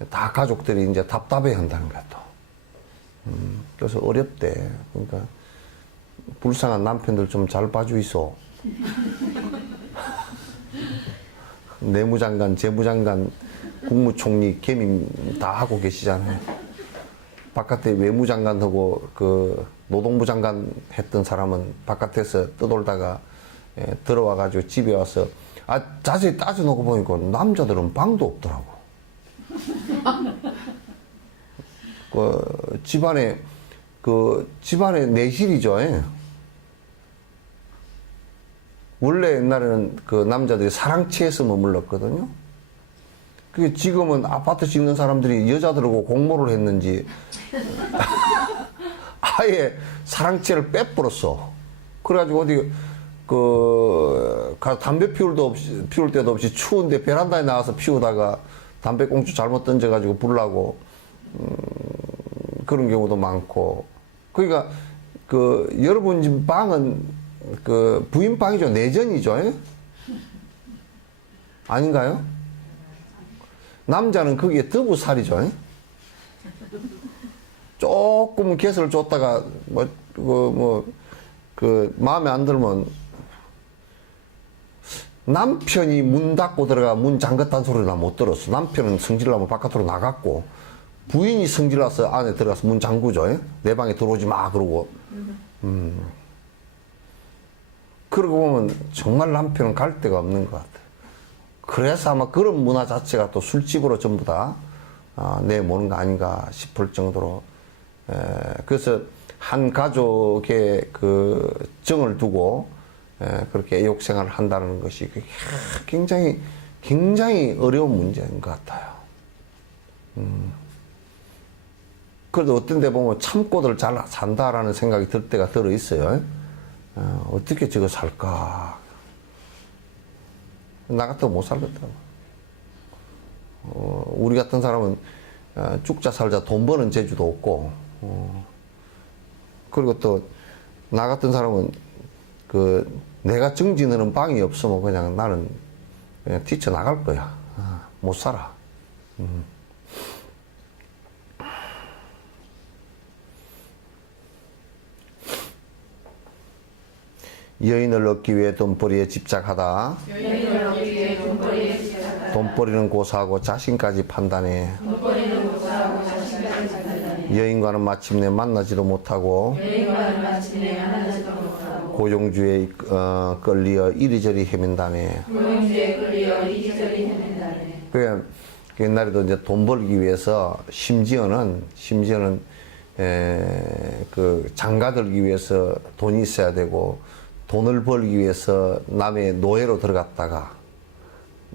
다 가족들이 이제 답답해 한다는 거야 또. 그래서 어렵대. 그러니까 불쌍한 남편들 좀 잘 봐주 있어. 내무장관, 재무장관, 국무총리, 겸임 다 하고 계시잖아요. 바깥에 외무장관하고 그 노동부 장관 했던 사람은 바깥에서 떠돌다가 들어와가지고 집에 와서 자세히 따져놓고 보니까 남자들은 방도 없더라고. 집안에 내실이죠. 원래 옛날에는 그 남자들이 사랑채에서 머물렀거든요. 그게 지금은 아파트 짓는 사람들이 여자들하고 공모를 했는지 아예 사랑채를 빼버렸어. 그래가지고 어디 담배 피울 때도 없이 추운데 베란다에 나와서 피우다가 담배꽁초 잘못 던져가지고 불나고 그런 경우도 많고. 그러니까 여러분 집 방은 부인 방이죠. 내전이죠. 아닌가요? 남자는 거기에 더부살이죠. 조금 개수를 줬다가 마음에 안 들면 남편이 문 닫고 들어가 문 잠갔다는 소리를 나 못 들었어. 남편은 성질나면 바깥으로 나갔고 부인이 성질나서 안에 들어가서 문 잠그죠. 내 방에 들어오지 마 그러고. 그러고 보면 정말 남편은 갈 데가 없는 것 같아요. 그래서 아마 그런 문화 자체가 또 술집으로 전부 다 내모는 거 아닌가 싶을 정도로. 그래서 한 가족의 그 정을 두고 그렇게 애욕 생활을 한다는 것이 굉장히 어려운 문제인 것 같아요. 그래도 어떤 데 보면 참고들 잘 산다라는 생각이 들 때가 들어 있어요. 어떻게 저거 살까? 나 같으면 못 살겠다고. 우리 같은 사람은 죽자 살자 돈 버는 재주도 없고, 그리고 또 나 같은 사람은 내가 정진하는 방이 없으면 그냥 나는 그냥 뛰쳐나갈 거야. 못 살아. 여인을 얻기 위해 돈벌이에 집착하다. 돈벌이는 고사하고 자신까지 판단해. 여인과는 마침내 만나지도 못하고 고용주에 끌리어 이리저리 헤맨다네. 그래 옛날에도 이제 돈 벌기 위해서 심지어는 장가 들기 위해서 돈이 있어야 되고 돈을 벌기 위해서 남의 노예로 들어갔다가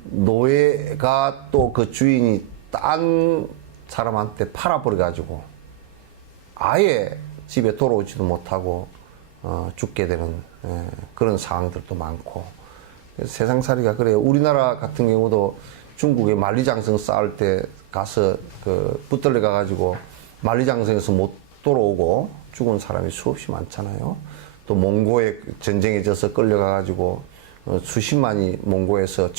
노예가 또 그 주인이 딴 사람한테 팔아버려 가지고 아예 집에 돌아오지도 못하고 죽게 되는 그런 상황들도 많고. 세상살이가 그래요. 우리나라 같은 경우도 중국에 만리장성 쌓을 때 가서 붙들려 가가지고 만리장성에서 못 돌아오고 죽은 사람이 수없이 많잖아요. 또 몽고에 전쟁에 져서 끌려가가지고 수십만이 몽고에서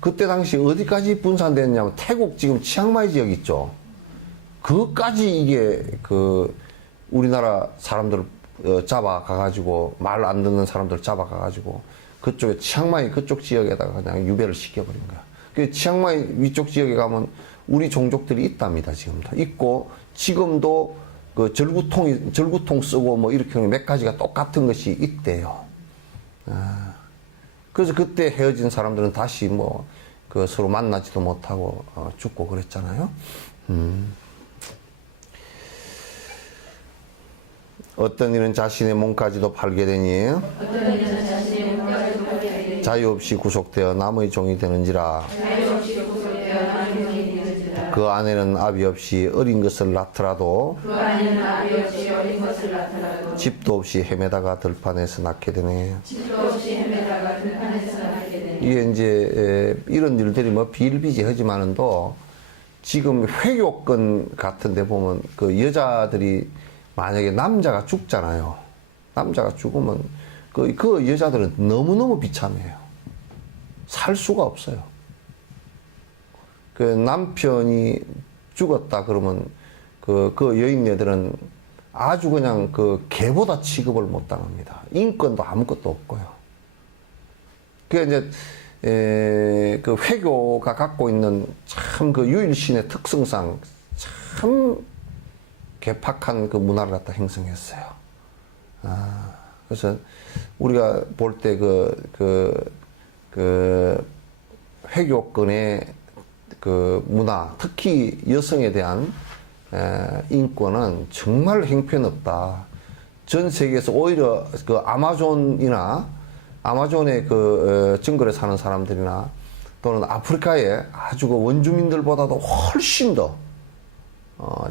그때 당시 어디까지 분산됐냐면 태국 지금 치앙마이 지역 있죠. 그까지 이게 우리나라 사람들 잡아가가지고 말 안 듣는 사람들 잡아가가지고 그쪽에 치앙마이 그쪽 지역에다가 그냥 유배를 시켜버린 거야. 그 치앙마이 위쪽 지역에 가면 우리 종족들이 있답니다. 지금도 있고 지금도 절구통 쓰고 뭐 이렇게 몇 가지가 똑같은 것이 있대요. 그래서 그때 헤어진 사람들은 다시 서로 만나지도 못하고 죽고 그랬잖아요. 어떤 이는 자신의 몸까지도 팔게 되니 자유 없이 구속되어 남의 종이 되는지라. 그 안에는 아비 없이 어린 것을 낳더라도 집도 없이 헤매다가 들판에서 낳게 되네. 이게 이제 이런 일들이 비일비재하지만은도 지금 회교권 같은 데 보면 그 여자들이 만약에 남자가 죽잖아요. 남자가 죽으면 그 여자들은 너무너무 비참해요. 살 수가 없어요. 그 남편이 죽었다 그러면 그 여인네들은 아주 그냥 그 개보다 취급을 못 당합니다. 인권도 아무것도 없고요. 그 이제 그 회교가 갖고 있는 참 그 유일신의 특성상 참 개팍한 그 문화를 갖다 형성했어요. 그래서 우리가 볼 때 그 회교권의 그 문화, 특히 여성에 대한 인권은 정말 형편없다. 전 세계에서 오히려 그 아마존의 그 정글에 사는 사람들이나 또는 아프리카의 아주 그 원주민들보다도 훨씬 더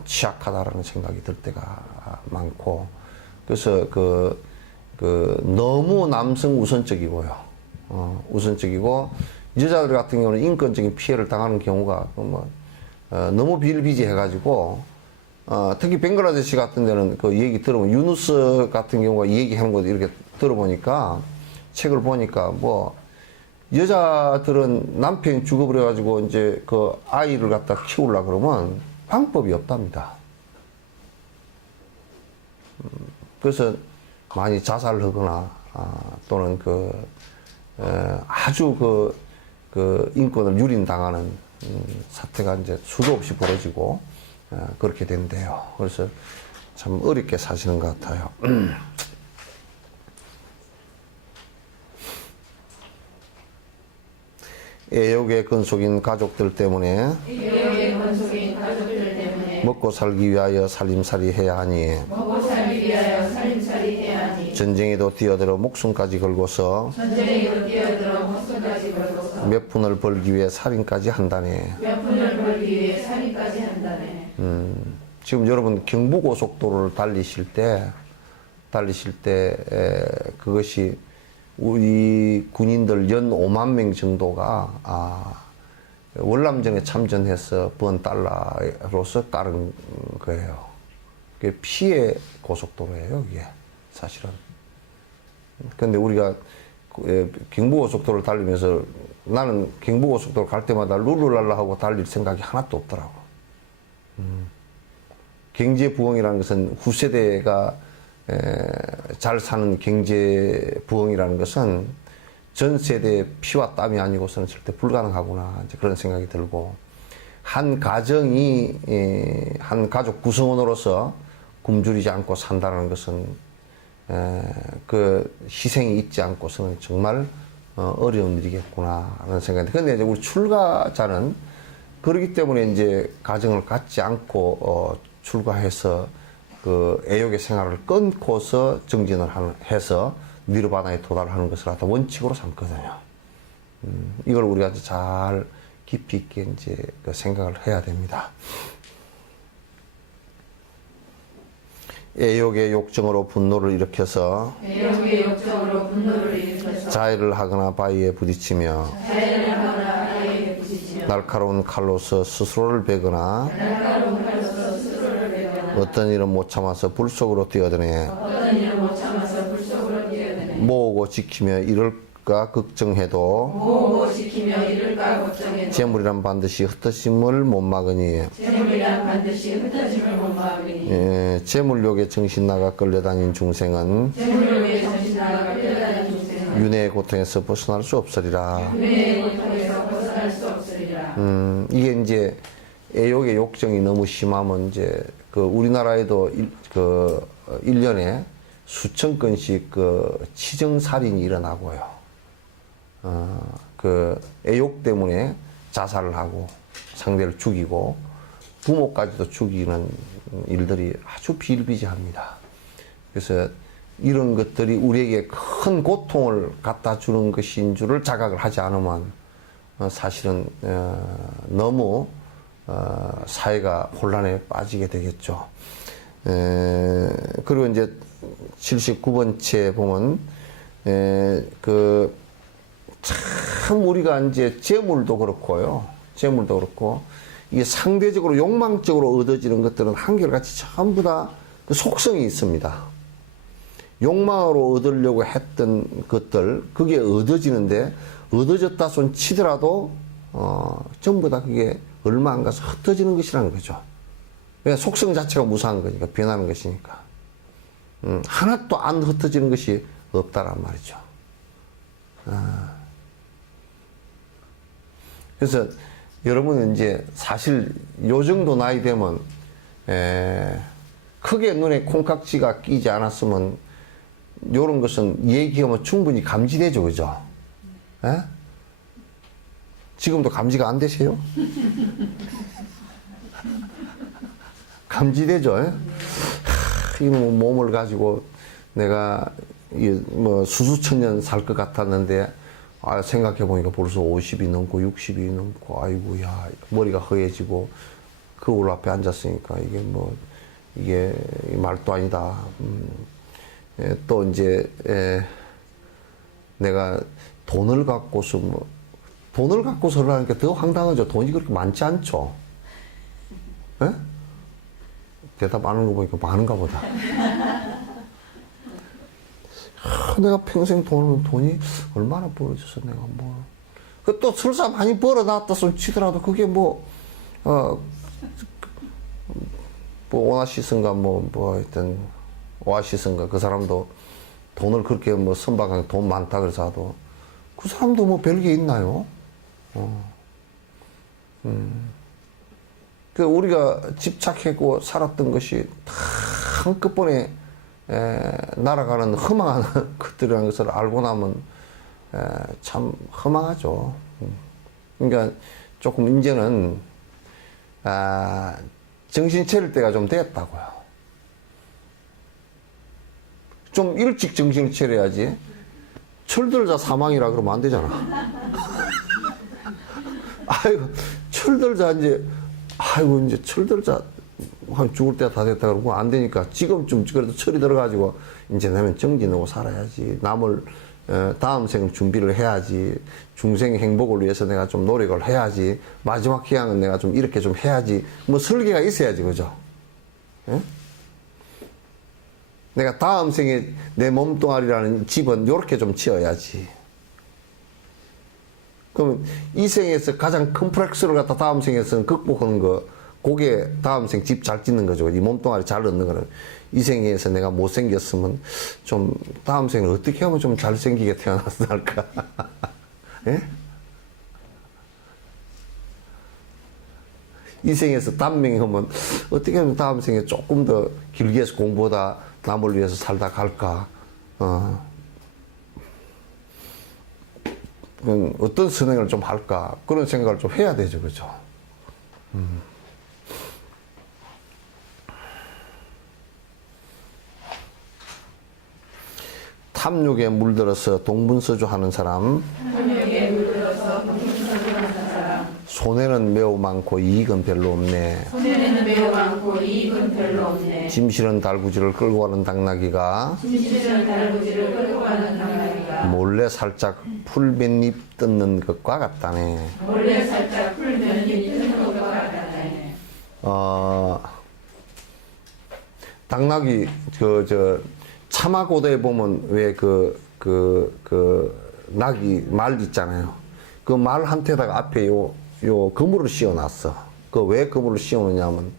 취약하다라는 생각이 들 때가 많고, 그래서 너무 남성 우선적이고요. 우선적이고, 여자들 같은 경우는 인권적인 피해를 당하는 경우가 너무 비일비재해가지고, 특히 벵글라데시 같은 데는 그 얘기 들어보면, 유누스 같은 경우가 이 얘기 하는 것도 이렇게 들어보니까, 책을 보니까 여자들은 남편이 죽어버려가지고 이제 그 아이를 갖다 키우려고 그러면 방법이 없답니다. 그래서 많이 자살을 하거나, 또는 아주 그 인권을 유린당하는 사태가 이제 수도 없이 벌어지고, 그렇게 된대요. 그래서 참 어렵게 사시는 것 같아요. 애욕의 근속인 가족들 때문에 먹고 살기 위하여 살림살이 해야 하니 전쟁에도 뛰어들어 목숨까지 걸고서 몇 푼을 벌기 위해 살인까지 한다네. 지금 여러분 경부고속도로를 달리실 때 그것이 우리 군인들 연 5만 명 정도가 월남전에 참전해서 번 달러로서 깔은 거예요. 그게 피해 고속도로예요, 이게 사실은. 근데 우리가 경부고속도로를 달리면서 나는 경부고속도로 갈 때마다 룰루랄라 하고 달릴 생각이 하나도 없더라고. 경제 부흥이라는 것은 후세대가 잘 사는 경제 부흥이라는 것은 전 세대의 피와 땀이 아니고서는 절대 불가능하구나, 이제 그런 생각이 들고, 한 가정이 한 가족 구성원으로서 굶주리지 않고 산다는 것은 그 희생이 있지 않고서는 정말 어려운 일이겠구나 하는 생각이. 근데 이제 우리 출가자는 그렇기 때문에 이제 가정을 갖지 않고 출가해서 그 애욕의 생활을 끊고서 정진을 해서 니르바나에 도달하는 것을 갖다 원칙으로 삼거든요. 이걸 우리가 잘 깊이 있게 이제 그 생각을 해야 됩니다. 애욕의 욕정으로 분노를 일으켜서 자해를 하거나 바위에 부딪히며 날카로운 칼로서 스스로를 베거나 어떤 일은 못 참아서 불 속으로 뛰어드네. 모으고 지키며 이럴까 걱정해도 재물이란 반드시 흩어짐을 못 막으니. 재물욕에 정신 나가 끌려다닌 중생은 윤회의 고통에서 벗어날 수 없으리라. 이게 이제 애욕의 욕정이 너무 심하면 이제 그 우리나라에도 그 1년에 수천 건씩 그 치정살인이 일어나고요. 그 애욕 때문에 자살을 하고 상대를 죽이고 부모까지도 죽이는 일들이 아주 비일비재합니다. 그래서 이런 것들이 우리에게 큰 고통을 갖다 주는 것인 줄을 자각을 하지 않으면 사실은 너무 사회가 혼란에 빠지게 되겠죠. 그리고 이제 79번째 보면 참 우리가 이제 재물도 그렇고요. 재물도 그렇고 이게 상대적으로 욕망적으로 얻어지는 것들은 한결같이 전부 다 그 속성이 있습니다. 욕망으로 얻으려고 했던 것들 그게 얻어지는데 얻어졌다 손 치더라도 전부 다 그게 얼마 안 가서 흩어지는 것이라는 거죠. 속성 자체가 무사한 거니까, 변하는 것이니까. 하나도 안 흩어지는 것이 없다란 말이죠. 그래서 여러분은 이제 사실 요 정도 나이 되면 크게 눈에 콩깍지가 끼지 않았으면 요런 것은 얘기하면 충분히 감지되죠, 그죠? 에? 지금도 감지가 안 되세요? 감지되죠? 에? 이 몸을 가지고 내가 뭐 수수천년 살 것 같았는데 생각해 보니까 벌써 50이 넘고 60이 넘고 아이고 야 머리가 허해지고 거울 앞에 앉았으니까 이게 말도 아니다. 또 이제 내가 돈을 갖고서 돈을 갖고서 하니까 더 황당하죠. 돈이 그렇게 많지 않죠. 에? 대답 안 하는 거 보니까 많은가 보다. 내가 평생 돈이 얼마나 벌어져서 내가 또 설사 많이 벌어놨다 손 치더라도 그게 오아시스인가 하여튼 오아시스인가 그 사람도 돈을 그렇게 선박하게 돈 많다 그래서 그 사람도 별게 있나요? 그 우리가 집착하고 살았던 것이 다 한꺼번에 날아가는 허망한 것들이라는 것을 알고 나면 참 허망하죠. 그러니까 조금 이제는 정신 차릴 때가 좀 됐다고요. 좀 일찍 정신을 차려야지. 철들자 사망이라 그러면 안 되잖아. 아이고 철들자 이제 철들자 한 죽을 때가 다 됐다 그러고 안 되니까 지금쯤 그래도 철이 들어가지고 이제 나면 정진하고 살아야지. 남을 다음 생 준비를 해야지. 중생 행복을 위해서 내가 좀 노력을 해야지. 마지막 기한은 내가 좀 이렇게 좀 해야지. 설계가 있어야지, 그죠? 예? 내가 다음 생에 내 몸뚱아리라는 집은 요렇게 좀 지어야지. 그러면 이 생에서 가장 컴플렉스를 갖다 다음 생에서는 극복하는 거, 그게 다음 생 집 잘 짓는 거죠. 이 몸뚱아리 잘 얻는 거는. 이 생에서 내가 못생겼으면 좀 다음 생을 어떻게 하면 좀 잘생기게 태어났을까? 예? 이 생에서 단명하면 어떻게 하면 다음 생에 조금 더 길게 해서 공부보다 남을 위해서 살다 갈까? 어떤 선행을 좀 할까? 그런 생각을 좀 해야 되죠, 그죠? 탐욕에 물들어서 동분서주 하는 사람, 손해는 매우 많고 이익은 별로 없네. 손해는 매우 많고 이익은 별로 없네. 짐 실은 달구지를 끌고 가는 당나귀가 몰래 살짝 풀뱃잎 뜯는 것과 같다네. 몰래 살짝 풀면이 뜨는 것과 같다네. 당나귀 차마고대에 보면 왜 낙이 말 있잖아요. 그 말 한테다가 앞에 요 그물을 씌워놨어. 그 왜 그물을 씌워놓냐면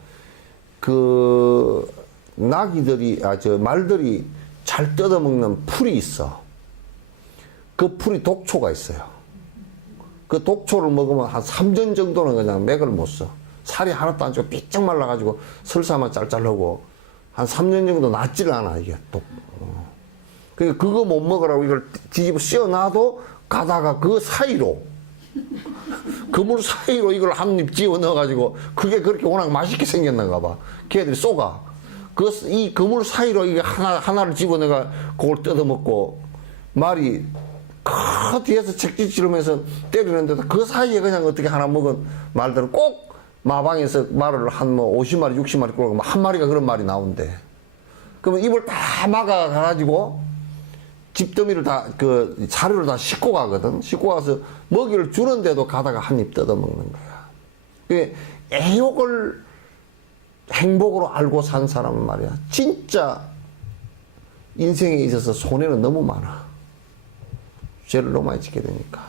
말들이 잘 뜯어먹는 풀이 있어. 그 풀이 독초가 있어요. 그 독초를 먹으면 한 3년 정도는 그냥 맥을 못 써. 살이 하나도 안 찌고 삐쩍 말라가지고 설사만 짤짤하고 한 3년 정도 낫지를 않아, 이게 또. 그러니까 그거 못 먹으라고 이걸 뒤집어 씌워놔도 가다가 그 사이로, 그물 사이로 이걸 한 입 집어 넣어가지고 그게 그렇게 워낙 맛있게 생겼는가 봐. 걔들이 쏘가. 이 그물 사이로 이게 하나를 집어내가 그걸 뜯어먹고 말이 그 뒤에서 책짓 지르면서 때리는데도 그 사이에 그냥 어떻게 하나 먹은 말들은 꼭 마방에서 말을 한 50마리, 60마리 끌고 한 마리가 그런 말이 나온대. 그러면 입을 다 막아가지고 집더미를 사료를 다 싣고 가거든. 싣고 가서 먹이를 주는데도 가다가 한 입 뜯어먹는 거야. 애욕을 행복으로 알고 산 사람은 말이야. 진짜 인생에 있어서 손해는 너무 많아. 죄를 너무 많이 짓게 되니까.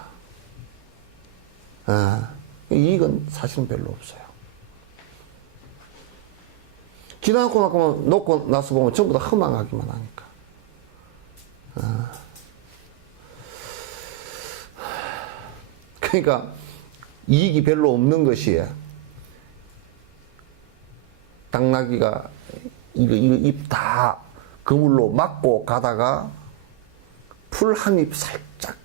이익은 사실은 별로 없어요. 놓고 나서 보면 전부 다 허망하기만 하니까. 그러니까 이익이 별로 없는 것이 당나귀가 이거 입 다 그물로 막고 가다가 풀 한 입 살짝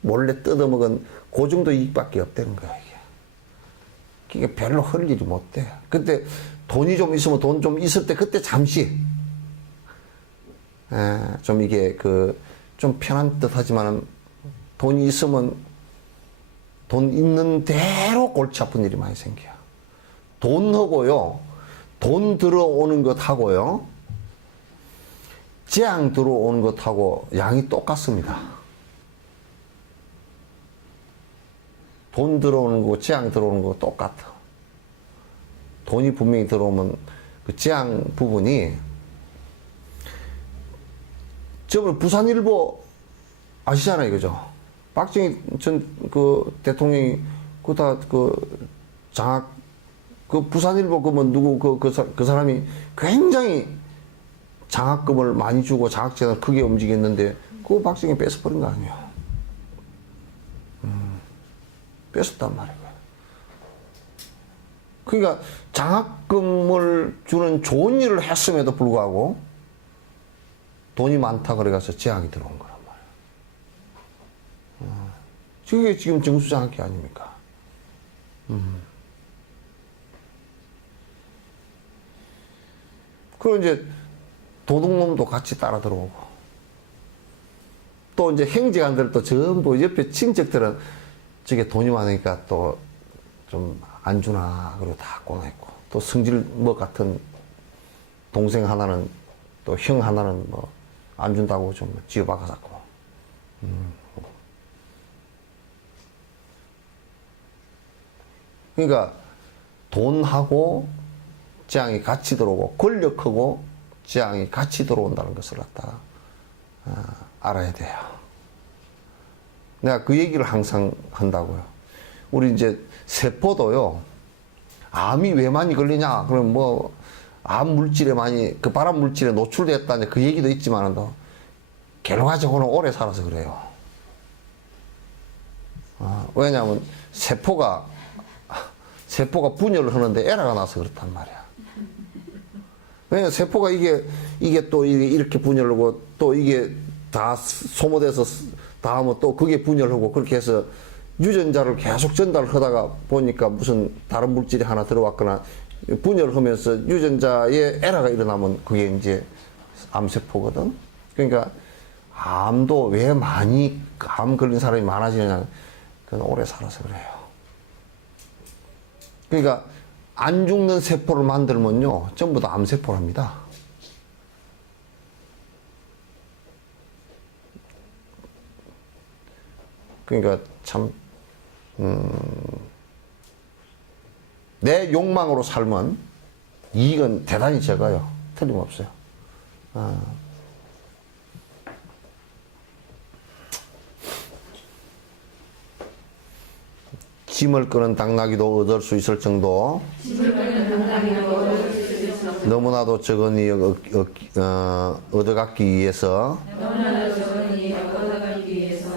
몰래 뜯어먹은 그 정도 이익밖에 없다는 거야, 이게. 그게 별로 할 일이 못 돼. 그때 돈이 좀 있으면 돈 좀 있을 때 그때 잠시 좀 이게 좀 편한 듯 하지만은 돈이 있으면 돈 있는 대로 골치 아픈 일이 많이 생겨요. 돈하고요, 돈 들어오는 것하고요, 재앙 들어오는 것하고 양이 똑같습니다. 돈 들어오는 거고 재앙 들어오는 거고 똑같아. 돈이 분명히 들어오면 그 재앙 부분이, 저번에 부산일보 아시잖아요, 그죠? 박정희 전 대통령이 장학, 부산일보 누구 그 사람이 굉장히 장학금을 많이 주고 장학재단을 크게 움직였는데 그거 박정희 뺏어버린 거 아니에요. 뺏었단 말이에요. 그러니까 장학금을 주는 좋은 일을 했음에도 불구하고 돈이 많다 그래가서 재앙이 들어온 거란 말이에요. 그게 지금 정수장학기 아닙니까? 그리고 이제 도둑놈도 같이 따라 들어오고, 또 이제 행제관들도 전부 옆에 친척들은 저게 돈이 많으니까 또 좀 안 주나, 그리고 다 꼬나있고, 또 성질뭐 같은 동생 하나는, 또 형 하나는 뭐 안 준다고 좀 쥐어박아잡고. 그러니까 돈하고 재앙이 같이 들어오고, 권력하고 재앙이 같이 들어온다는 것을 갖다가 알아야 돼요. 내가 그 얘기를 항상 한다고요. 우리 이제 세포도요, 암이 왜 많이 걸리냐? 그럼 뭐, 암 물질에 많이, 그 발암 물질에 노출됐다, 그 얘기도 있지만, 결과적으로는 오래 살아서 그래요. 왜냐하면 세포가 분열을 하는데 에러가 나서 그렇단 말이야. 왜냐면 세포가 이게 또 이렇게 분열하고, 또 이게 다 소모돼서 다 하면 또 그게 분열하고, 그렇게 해서 유전자를 계속 전달하다가 보니까 무슨 다른 물질이 하나 들어왔거나 분열하면서 유전자에 에러가 일어나면 그게 이제 암세포거든. 그러니까 암도 왜 암 걸린 사람이 많아지느냐, 그건 오래 살아서 그래요. 그러니까 안 죽는 세포를 만들면요, 전부 다 암세포랍니다. 그러니까 참, 내 욕망으로 살면 이익은 대단히 적어요. 틀림없어요. 짐을 끄는 당나귀도 얻을 수 있을 정도, 너무나도 적은 이익 얻어갖기 위해서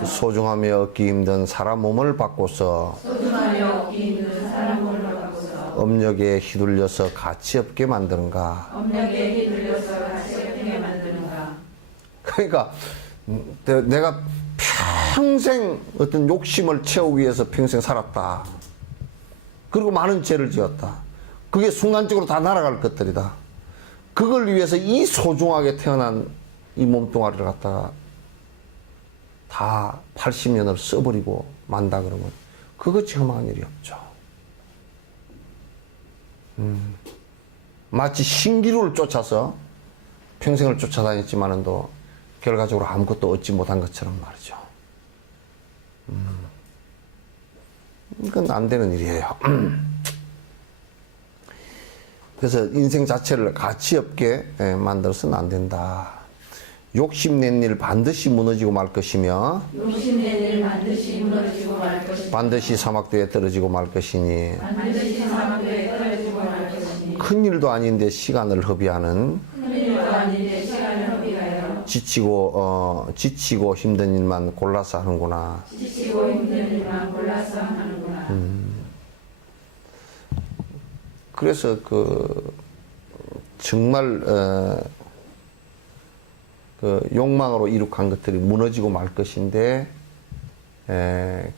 소중하며 얻기 힘든 사람 몸을 바꿔서 업력에 휘둘려서 가치없게 만드는가. 그러니까 내가 평생 어떤 욕심을 채우기 위해서 평생 살았다. 그리고 많은 죄를 지었다. 그게 순간적으로 다 날아갈 것들이다. 그걸 위해서 이 소중하게 태어난 이 몸뚱아리를 갖다가 다 80년을 써버리고 만다 그러면 그것이 험한 일이 없죠. 마치 신기루를 쫓아서 평생을 쫓아다녔지만은도 결과적으로 아무것도 얻지 못한 것처럼 말이죠. 이건 안 되는 일이에요. 그래서 인생 자체를 가치 없게 만들어서는 안 된다. 욕심낸 일 반드시 무너지고 말 것이며 반드시 사막도에 떨어지고 말 것이니 큰 일도 아닌데 시간을 허비하는 일도 아닌데 시간을 허비하여 지치고 힘든 일만 골라서 하는구나. 지치고 힘든 일만 골라서 하는구나. 그래서 정말 욕망으로 이룩한 것들이 무너지고 말 것인데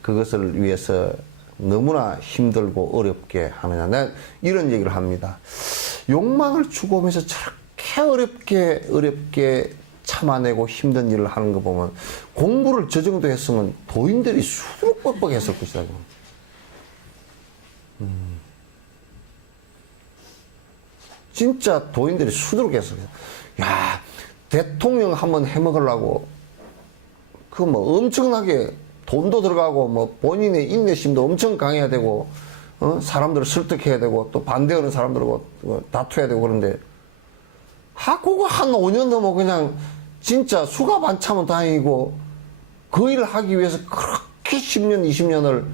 그것을 위해서 너무나 힘들고 어렵게 하느냐. 내가 이런 얘기를 합니다. 욕망을 추구하면서 저렇게 어렵게 참아내고 힘든 일을 하는 거 보면 공부를 저 정도 했으면 도인들이 수두룩 뻑뻑했을 것이다. 진짜 도인들이 수두룩 했을 것이다. 야, 대통령 한번 해먹으려고 그 뭐 엄청나게 돈도 들어가고 뭐 본인의 인내심도 엄청 강해야 되고 사람들을 설득해야 되고 또 반대하는 사람들하고 다투어야 되고 그런데 그거 한 5년 넘어 그냥 진짜 수갑 안 차면 다행이고 그 일을 하기 위해서 그렇게 10년 20년을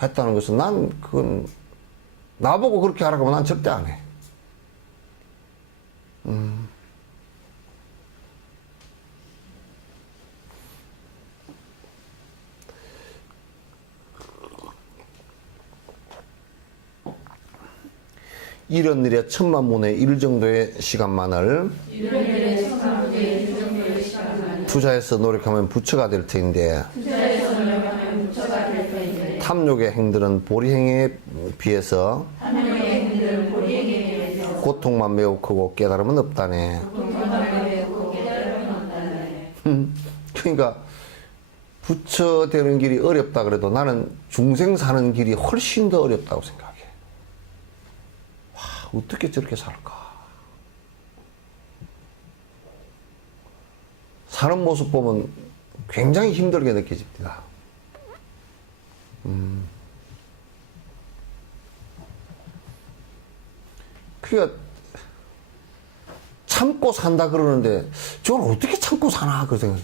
했다는 것은 난 그건 나보고 그렇게 하라고 하면 난 절대 안 해. 이런 일에 10,000분의 1 정도의 시간만을 투자해서 노력하면 부처가 될 터인데 탐욕의 행들은 보리행에 비해서 고통만 매우 크고 깨달음은 없다네. 그러니까 부처 되는 길이 어렵다 그래도 나는 중생 사는 길이 훨씬 더 어렵다고 생각해. 어떻게 저렇게 살까? 사는 모습 보면 굉장히 힘들게 느껴집니다. 그러니까 참고 산다 그러는데 저걸 어떻게 참고 사나 그 생각이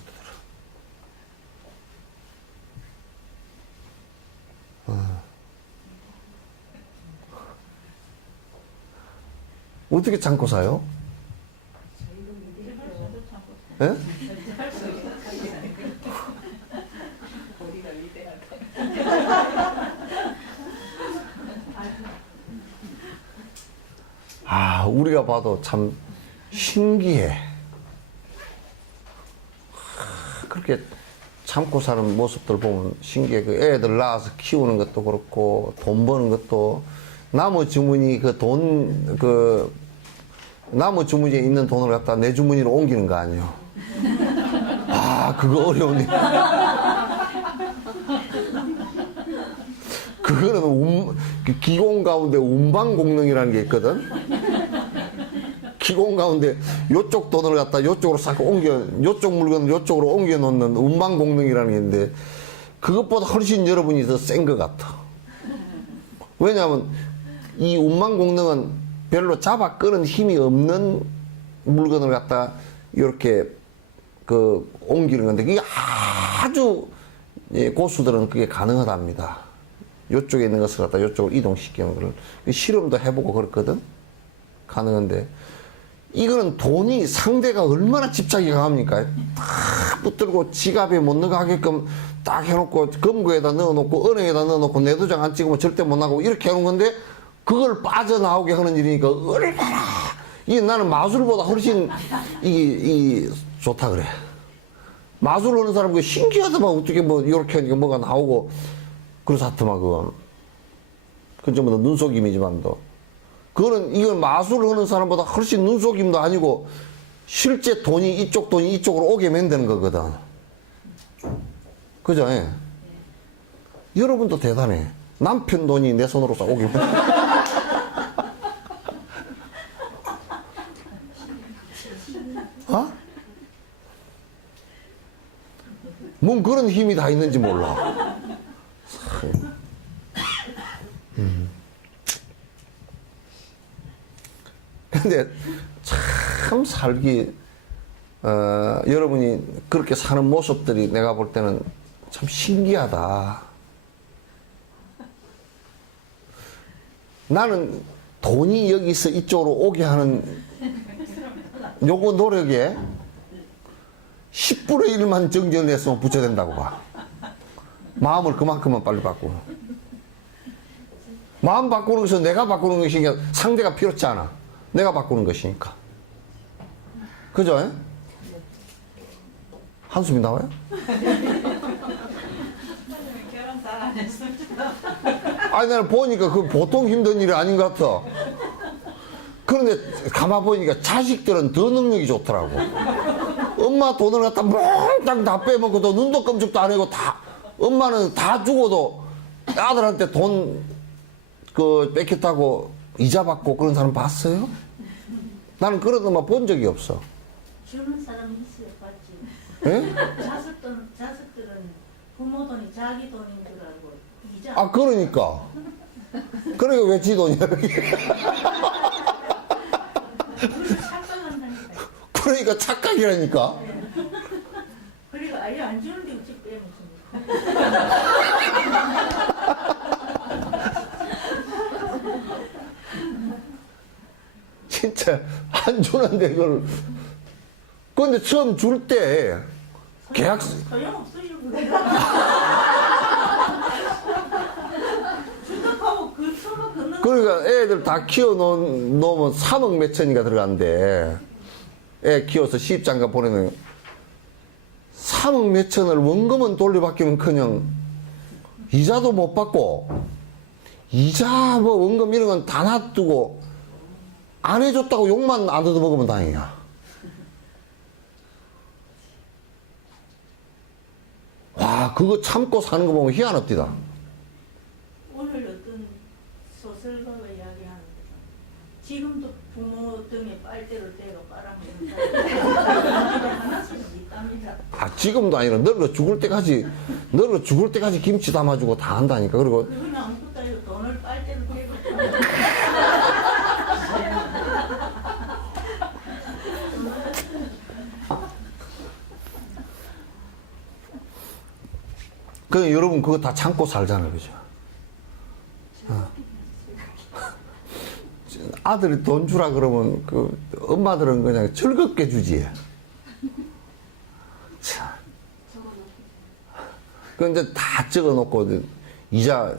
들어요. 어떻게 참고 사요? 예? 우리가 봐도 참 신기해. 그렇게 참고 사는 모습들 보면 신기해. 그 애들 낳아서 키우는 것도 그렇고, 돈 버는 것도, 나무 주머니 나무 주머니에 있는 돈을 갖다 내 주머니로 옮기는 거 아니에요. 그거 어려운데. 그거는 기공 가운데 운반 공능이라는 게 있거든. 기공 가운데 요쪽 돈을 갖다 요쪽으로 싹 요쪽 물건을 요쪽으로 옮겨 놓는 운반 공능이라는 게 있는데 그것보다 훨씬 여러분이 더 센 것 같아. 왜냐하면 이 운반 공능은 별로 잡아 끄는 힘이 없는 물건을 갖다 이렇게 옮기는 건데 그게 아주 고수들은 그게 가능하답니다. 요쪽에 있는 것을 갖다 요쪽으로 이동시키는 거를 실험도 해보고 그렇거든. 가능한데 이거는 돈이 상대가 얼마나 집착이 강합니까? 딱 붙들고 지갑에 못 넣어가게끔 딱 해놓고 금고에다 넣어놓고 은행에다 넣어놓고 내 도장 안 찍으면 절대 못 나가고 이렇게 해놓은 건데 그걸 빠져나오게 하는 일이니까 얼마나 이게 나는 마술보다 훨씬 이게 좋다 그래. 마술 하는 사람 그 신기하더만 어떻게 뭐 이렇게 하니까 뭐가 나오고 그래서 하더만 그건 전부 다 눈속임이지만도 이건 마술을 하는 사람보다 훨씬 눈속임도 아니고 실제 돈이 이쪽으로 오게 만드는 거거든. 그죠? 예? 여러분도 대단해. 남편 돈이 내 손으로 싹 오게 만드는 뭔 그런 힘이 다 있는지 몰라. 근데 참 살기 여러분이 그렇게 사는 모습들이 내가 볼 때는 참 신기하다. 나는 돈이 여기서 이쪽으로 오게 하는 요거 노력에 10분의 1만 정전했으면 부처된다고 봐. 마음을 그만큼만 빨리 바꾸고. 마음 바꾸는 것은 내가 바꾸는 것이니까 상대가 필요 없지 않아. 내가 바꾸는 것이니까. 그죠? 한숨이 나와요? 결혼 잘 안 했어. 아니, 나는 보니까 그 보통 힘든 일이 아닌 것 같아. 그런데 가만 보니까 자식들은 더 능력이 좋더라고. 엄마 돈을 갖다 몽땅 다 빼먹고도 눈도 끔찍도 안 하고 다, 엄마는 다 주고도 아들한테 돈 뺏겼다고 이자 받고 그런 사람 봤어요? 나는 그런 엄마 본 적이 없어. 주는 사람 있어요, 봤지? 예? 자식들은 부모 돈이 자기 돈인 줄 알고 이자. 아, 그러니까 왜 지 돈이야? 그래서 착각한다니까. 그러니까 착각이라니까. 그리고 아예 안 주는데 어찌 빼먹습니까? 진짜 안 주는데 그걸. 근데 처음 줄 때 계약 소용없어요, 그래. 주덕하고 그 서로 걷는 그러니까 애들 다 키워놓으면 3억 몇천이가 들어간대. 애 키워서 시집장가 보내면 3억 몇천을 원금은 돌려받기는커녕 이자도 못 받고, 이자 뭐 원금 이런 건 다 놔두고 안 해줬다고 욕만 안 얻어먹으면 다행이야. 와, 그거 참고 사는 거 보면 희한합디다. 오늘 어떤 소설가가 이야기하는데 지금도 부모 등에 빨대를 대고 빨아먹는 사람이 하나씩은 있답니다. 아, 지금도 아니라 늙어 죽을 때까지 김치 담아주고 다 한다니까. 그리고 그건 아무것도 아니고 돈을 빨대로 대고 여러분 그거 다 참고 살잖아요, 그죠? 아들이 돈 주라 그러면 그 엄마들은 그냥 즐겁게 주지. 참. 근데 다 적어놓고 이자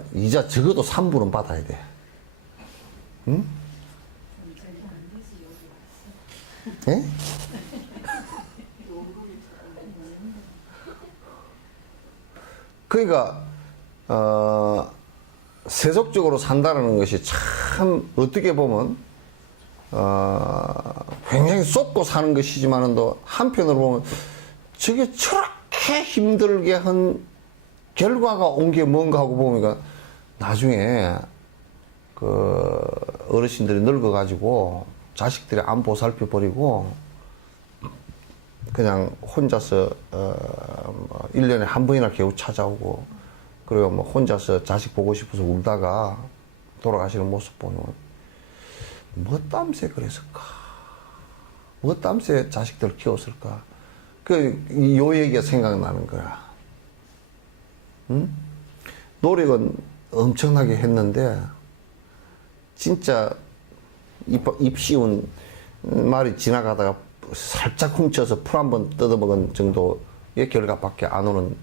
적어도 3분은 받아야 돼. 응? 예? 그러니까 세속적으로 산다는 것이 참 어떻게 보면 굉장히 쏟고 사는 것이지만은 한편으로 보면 저게 저렇게 힘들게 한 결과가 온 게 뭔가 하고 보니까 나중에 그 어르신들이 늙어가지고 자식들이 안 보살펴 버리고 그냥 혼자서 1년에 한 번이나 겨우 찾아오고, 그리고 뭐 혼자서 자식 보고 싶어서 울다가 돌아가시는 모습 보면 뭐 땀새 그랬을까? 뭐 땀새 자식들 키웠을까? 요 얘기가 생각나는 거야. 응? 노력은 엄청나게 했는데 진짜 입 씌운 말이 지나가다가 살짝 훔쳐서 풀 한 번 뜯어먹은 정도의 결과밖에 안 오는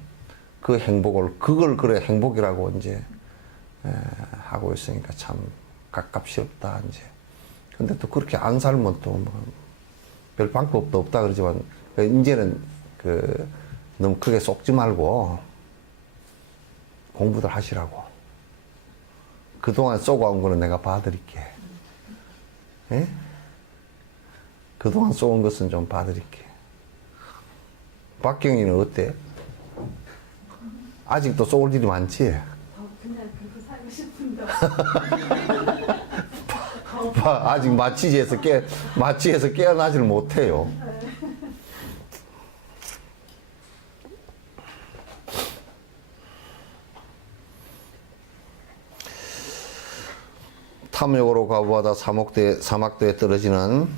그 행복을, 그걸 그래 행복이라고 이제 하고 있으니까 참 갑갑스럽다 이제. 근데 또 그렇게 안 살면 또 뭐 별 방법도 없다 그러지만 이제는 너무 크게 쏙지 말고 공부들 하시라고. 그동안 쏘고 온 거는 내가 봐드릴게. 예? 그동안 쏘은 것은 좀 봐드릴게. 박경희는 어때? 아직도 쏘을 일이 많지? 그냥 그거 사고 싶은데. 아직 마취에서 깨어나지를 못해요. 탐욕으로 과부하다 사막도에 떨어지는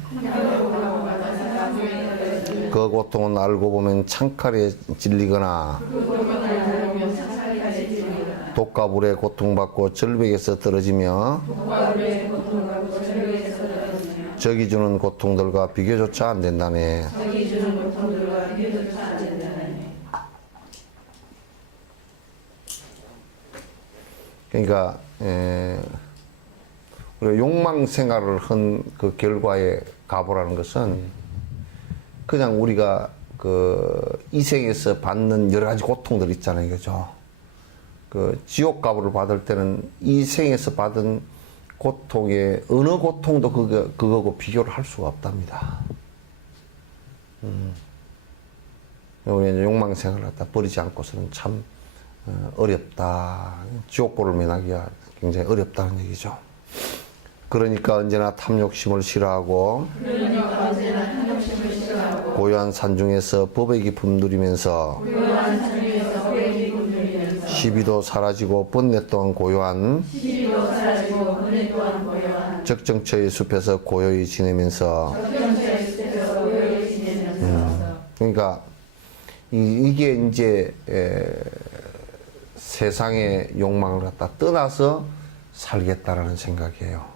그 고통은 알고 보면 창칼에 찔리거나 독과 불에 고통받고 절벽에서 떨어지며 적이 주는 고통들과 비교조차 안 된다네. 적이 주는 고통들과 비교조차 안 된다네. 그러니까 우리가 욕망 생활을 한 그 결과의 가보라는 것은 그냥 우리가 그 이생에서 받는 여러 가지 고통들 있잖아요, 그죠? 그 지옥 가보를 받을 때는 이 생에서 받은 고통의 어느 고통도 그거고 비교를 할 수가 없답니다. 우리 이제 욕망 생활을 갖다 버리지 않고서는 참 어렵다. 지옥보를 면하기가 굉장히 어렵다는 얘기죠. 그러니까 언제나 탐욕심을 싫어하고, 고요한 산중에서 법의 기품 누리면서, 시비도 사라지고 번뇌 또한 고요한, 적정처의 숲에서 고요히 지내면서, 그러니까 이게 이제 세상의 욕망을 갖다 떠나서 살겠다라는 생각이에요.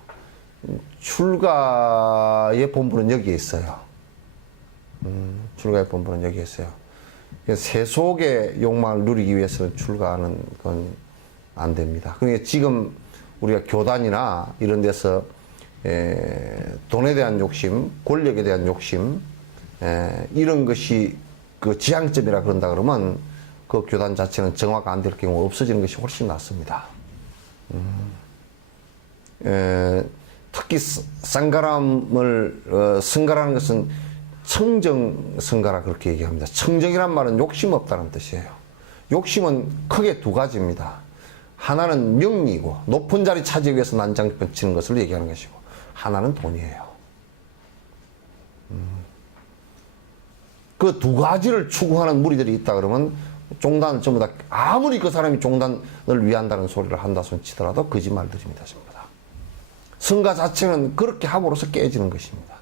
출가의 본분은 여기에 있어요. 출가의 본분은 여기에 있어요. 세속의 욕망을 누리기 위해서는 출가하는 건 안 됩니다. 그러니까 지금 우리가 교단이나 이런 데서 돈에 대한 욕심, 권력에 대한 욕심, 이런 것이 그 지향점이라 그런다 그러면 그 교단 자체는 정화가 안 될 경우 없어지는 것이 훨씬 낫습니다. 특히 쌍가람을 승가라는 것은 청정승가라 그렇게 얘기합니다. 청정이란 말은 욕심 없다는 뜻이에요. 욕심은 크게 두 가지입니다. 하나는 명리이고 높은 자리 차지하기 위해서 난장 펼치는 것을 얘기하는 것이고, 하나는 돈이에요. 그 두 가지를 추구하는 무리들이 있다 그러면 종단을 전부 다, 아무리 그 사람이 종단을 위한다는 소리를 한다 손 치더라도 거짓말들입니다, 전부 다. 성가 자체는 그렇게 함으로써 깨지는 것입니다.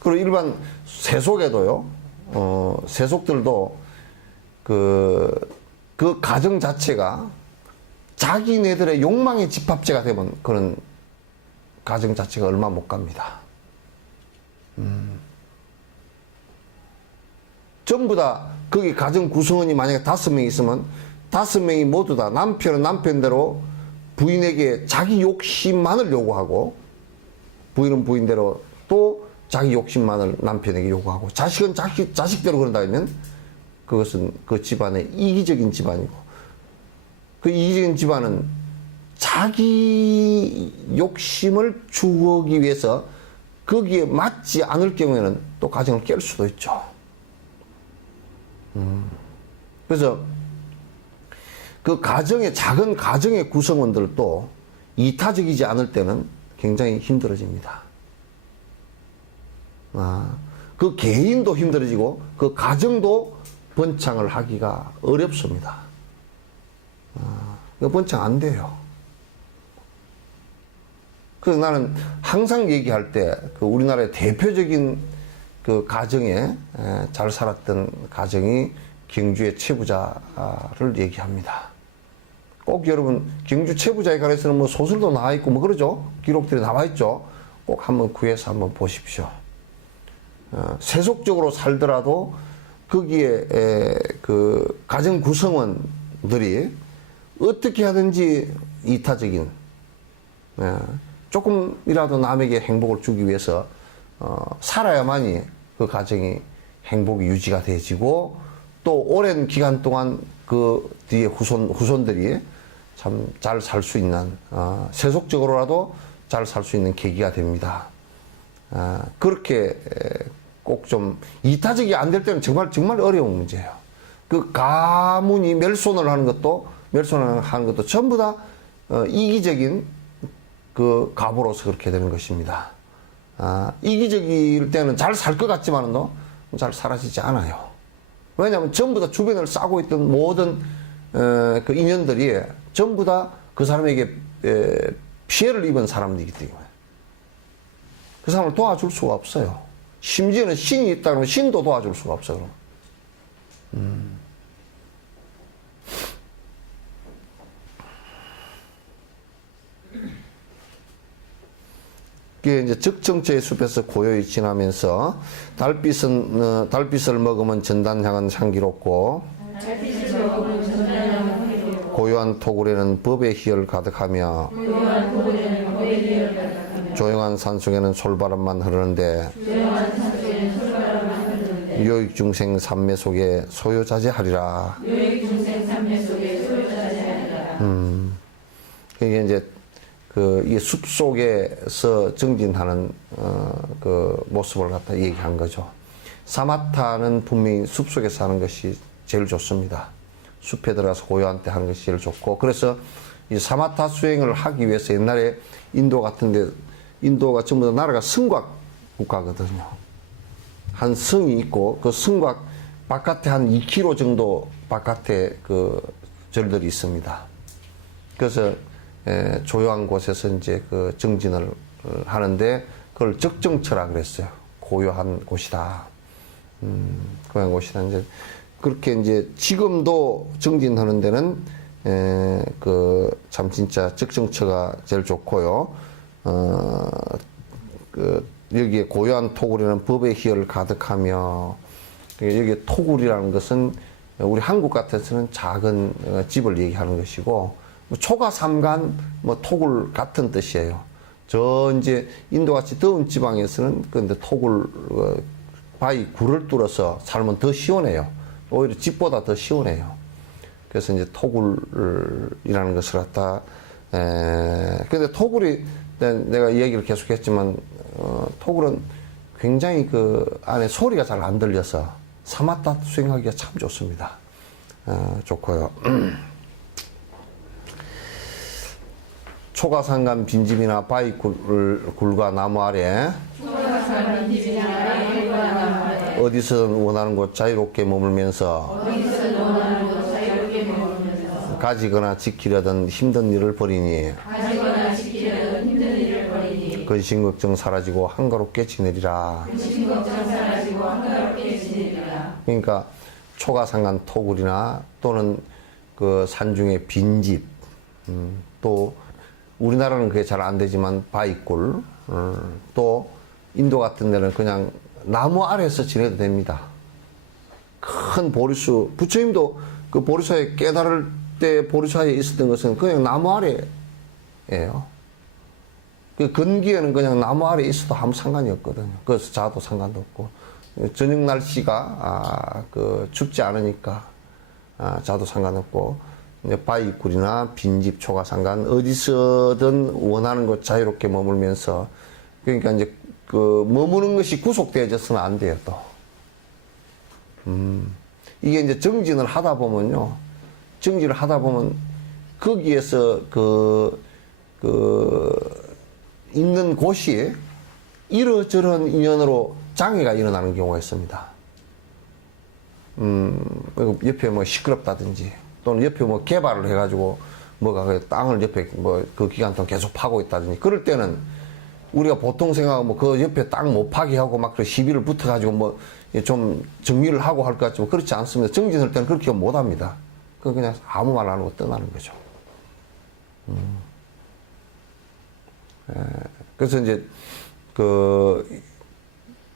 그리고 일반 세속에도요, 세속들도 그 가정 자체가 자기네들의 욕망의 집합체가 되면 그런 가정 자체가 얼마 못 갑니다. 전부 다 거기 가정 구성원이 만약에 5명 있으면 5명이 모두 다 남편은 남편대로 부인에게 자기 욕심만을 요구하고, 부인은 부인대로 또 자기 욕심만을 남편에게 요구하고, 자식은 자식대로 그런다 하면 그것은 그 집안의 이기적인 집안이고, 그 이기적인 집안은 자기 욕심을 추구하기 위해서 거기에 맞지 않을 경우에는 또 가정을 깰 수도 있죠. 그래서 그 가정의, 작은 가정의 구성원들도 이타적이지 않을 때는 굉장히 힘들어집니다. 그 개인도 힘들어지고 그 가정도 번창을 하기가 어렵습니다. 번창 안 돼요. 그래서 나는 항상 얘기할 때 그 우리나라의 대표적인 그 가정에 잘 살았던 가정이 경주의 최부자를 얘기합니다. 꼭 여러분 경주 최부자에 관해서는 뭐 소설도 나와 있고 뭐 그러죠. 기록들이 나와 있죠. 꼭 한번 구해서 한번 보십시오. 세속적으로 살더라도 거기에 그 가정 구성원들이 어떻게 하든지 이타적인, 조금이라도 남에게 행복을 주기 위해서 살아야만이 그 가정이 행복이 유지가 되지고, 또 오랜 기간 동안 그 뒤에 후손들이 참 잘 살 수 있는, 세속적으로라도 잘 살 수 있는 계기가 됩니다. 그렇게 꼭 좀 이타적이 안 될 때는 정말 어려운 문제예요. 그 가문이 멸손을 하는 것도 전부 다 이기적인 그 가부로서 그렇게 되는 것입니다. 이기적일 때는 잘 살 것 같지만은 잘 사라지지 않아요. 왜냐하면 전부 다 주변을 싸고 있던 모든 그 인연들이 전부 다 그 사람에게 피해를 입은 사람들이기 때문에 그 사람을 도와줄 수가 없어요. 심지어는 신이 있다 그러면 신도 도와줄 수가 없어요. 그게 이제 적정처의 숲에서 고요히 지나면서 달빛을 먹으면 전단향은 향기롭고 고요한 토굴에는 법의 희열 가득하며 조용한 산속에는 솔바람만 흐르는데 유익중생 삼매 속에 소요자재하리라. 이게 이제 이 숲 속에서 정진하는 그 모습을 갖다 얘기한 거죠. 사마타는 분명히 숲 속에서 하는 것이 제일 좋습니다. 숲에 들어가서 고요한 때 하는 것이 제일 좋고, 그래서 이 사마타 수행을 하기 위해서 옛날에 인도 같은데, 인도가 전부 다 나라가 성곽 국가거든요. 한 성이 있고 그 성곽 바깥에 한 2km 정도 바깥에 그 절들이 있습니다. 그래서 조용한 곳에서 이제 그 정진을 하는데 그걸 적정처라 그랬어요. 고요한 곳이다. 고요한 곳이다. 이제 그렇게 이제 지금도 정진하는 데는 그 참 진짜 적정처가 제일 좋고요. 그 여기에 고요한 토굴에는 법의 희열 가득하며, 여기 토굴이라는 것은 우리 한국 같아서는 작은 집을 얘기하는 것이고, 초가삼간 뭐 토굴 같은 뜻이에요. 저 이제 인도같이 더운 지방에서는 근데 토굴 바위 굴을 뚫어서 살면 더 시원해요. 오히려 집보다 더 시원해요. 그래서 이제 토굴이라는 것을 갖다 근데 토굴이 내가 이 얘기를 계속했지만 토굴은 굉장히 그 안에 소리가 잘 안 들려서 사마타 수행하기가 참 좋습니다. 좋고요. 초가상간 빈집이나 바위 굴과 나무 아래 어디서든 원하는 곳 자유롭게 머물면서 가지거나 지키려던 힘든 일을 버리니 근심 걱정 사라지고 한가롭게 지내리라. 그러니까 초가상간 토굴이나 또는 그 산중의 빈집, 또 우리나라는 그게 잘 안 되지만 바위굴, 또 인도 같은 데는 그냥 나무 아래에서 지내도 됩니다. 큰 보리수, 부처님도 그 보리수에 깨달을 때 보리수에 있었던 것은 그냥 나무 아래예요. 그 건기에는 그냥 나무 아래에 있어도 아무 상관이 없거든요. 그래서 자도 상관도 없고, 저녁 날씨가 그 춥지 않으니까 자도 상관없고, 바위굴이나 빈집, 초가상간 어디서든 원하는 곳 자유롭게 머물면서, 그러니까 이제 그 머무는 것이 구속되어져서는 안 돼요. 또 이게 이제 정진을 하다 보면요, 정진을 하다 보면 거기에서 있는 곳이 이러저런 인연으로 장애가 일어나는 경우가 있습니다. 옆에 뭐 시끄럽다든지, 또는 옆에 뭐 개발을 해가지고 뭐가 그 땅을 옆에 뭐 그 기간 동안 계속 파고 있다든지, 그럴 때는 우리가 보통 생각하면 뭐 그 옆에 땅 못 파게 하고 막 그 시비를 붙어가지고 뭐 좀 정리를 하고 할 것 같지만 그렇지 않습니다. 정진할 때는 그렇게 못 합니다. 그냥 아무 말 안 하고 떠나는 거죠. 그래서 이제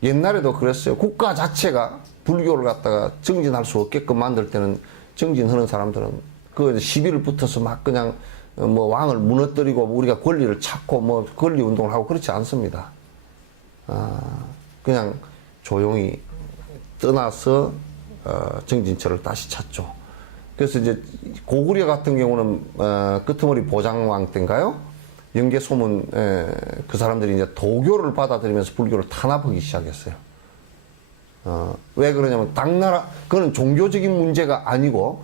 옛날에도 그랬어요. 국가 자체가 불교를 갖다가 정진할 수 없게끔 만들 때는 정진하는 사람들은 그 시비를 붙어서 막 그냥 뭐 왕을 무너뜨리고 우리가 권리를 찾고 뭐 권리 운동을 하고 그렇지 않습니다. 그냥 조용히 떠나서 정진처를 다시 찾죠. 그래서 이제 고구려 같은 경우는 끄트머리 보장왕 때인가요? 영계소문 그 사람들이 이제 도교를 받아들이면서 불교를 탄압하기 시작했어요. 왜 그러냐면 당나라, 그건 종교적인 문제가 아니고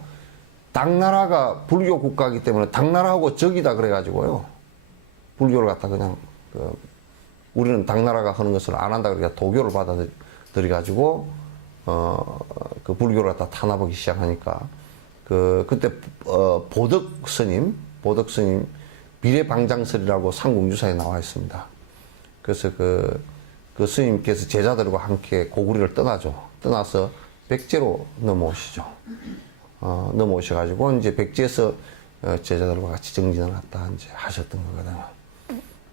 당나라가 불교 국가이기 때문에 당나라하고 적이다 그래가지고요, 불교를 갖다 그냥 우리는 당나라가 하는 것을 안 한다 그러니까 도교를 받아들여가지고 그 불교를 갖다 탄압하기 시작하니까 그때 보덕 스님 비례방장설이라고 삼국유사에 나와 있습니다. 그래서 그 스님께서 제자들과 함께 고구려를 떠나죠. 떠나서 백제로 넘어오시죠. 넘어오셔가지고 이제 백제에서 제자들과 같이 정진을 갖다 이제 하셨던 거거든요.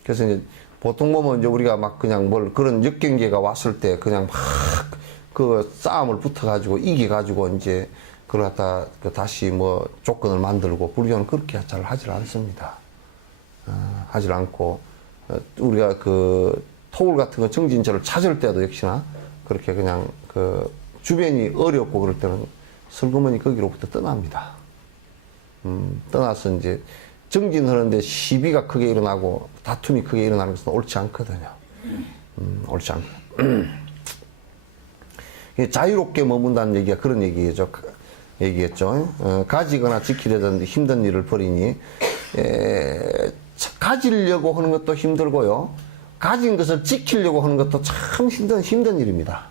그래서 이제 보통 보면 이제 우리가 막 그냥 뭘 그런 역경계가 왔을 때 그냥 막 그 싸움을 붙어가지고 이겨가지고 이제 그걸 갖다 다시 뭐 조건을 만들고 불교는 그렇게 잘 하질 않습니다. 하질 않고 우리가 그 토굴 같은 거 정진처를 찾을 때도 역시나 그렇게 그냥 그 주변이 어렵고 그럴 때는 슬그머니 거기로부터 떠납니다. 떠나서 이제 정진하는데 시비가 크게 일어나고 다툼이 크게 일어나는 것은 옳지 않거든요. 옳지 않고. 자유롭게 머문다는 얘기가 그런 얘기겠죠. 가지거나 지키려던 힘든 일을 벌이니, 가지려고 하는 것도 힘들고요. 가진 것을 지키려고 하는 것도 참 힘든 일입니다.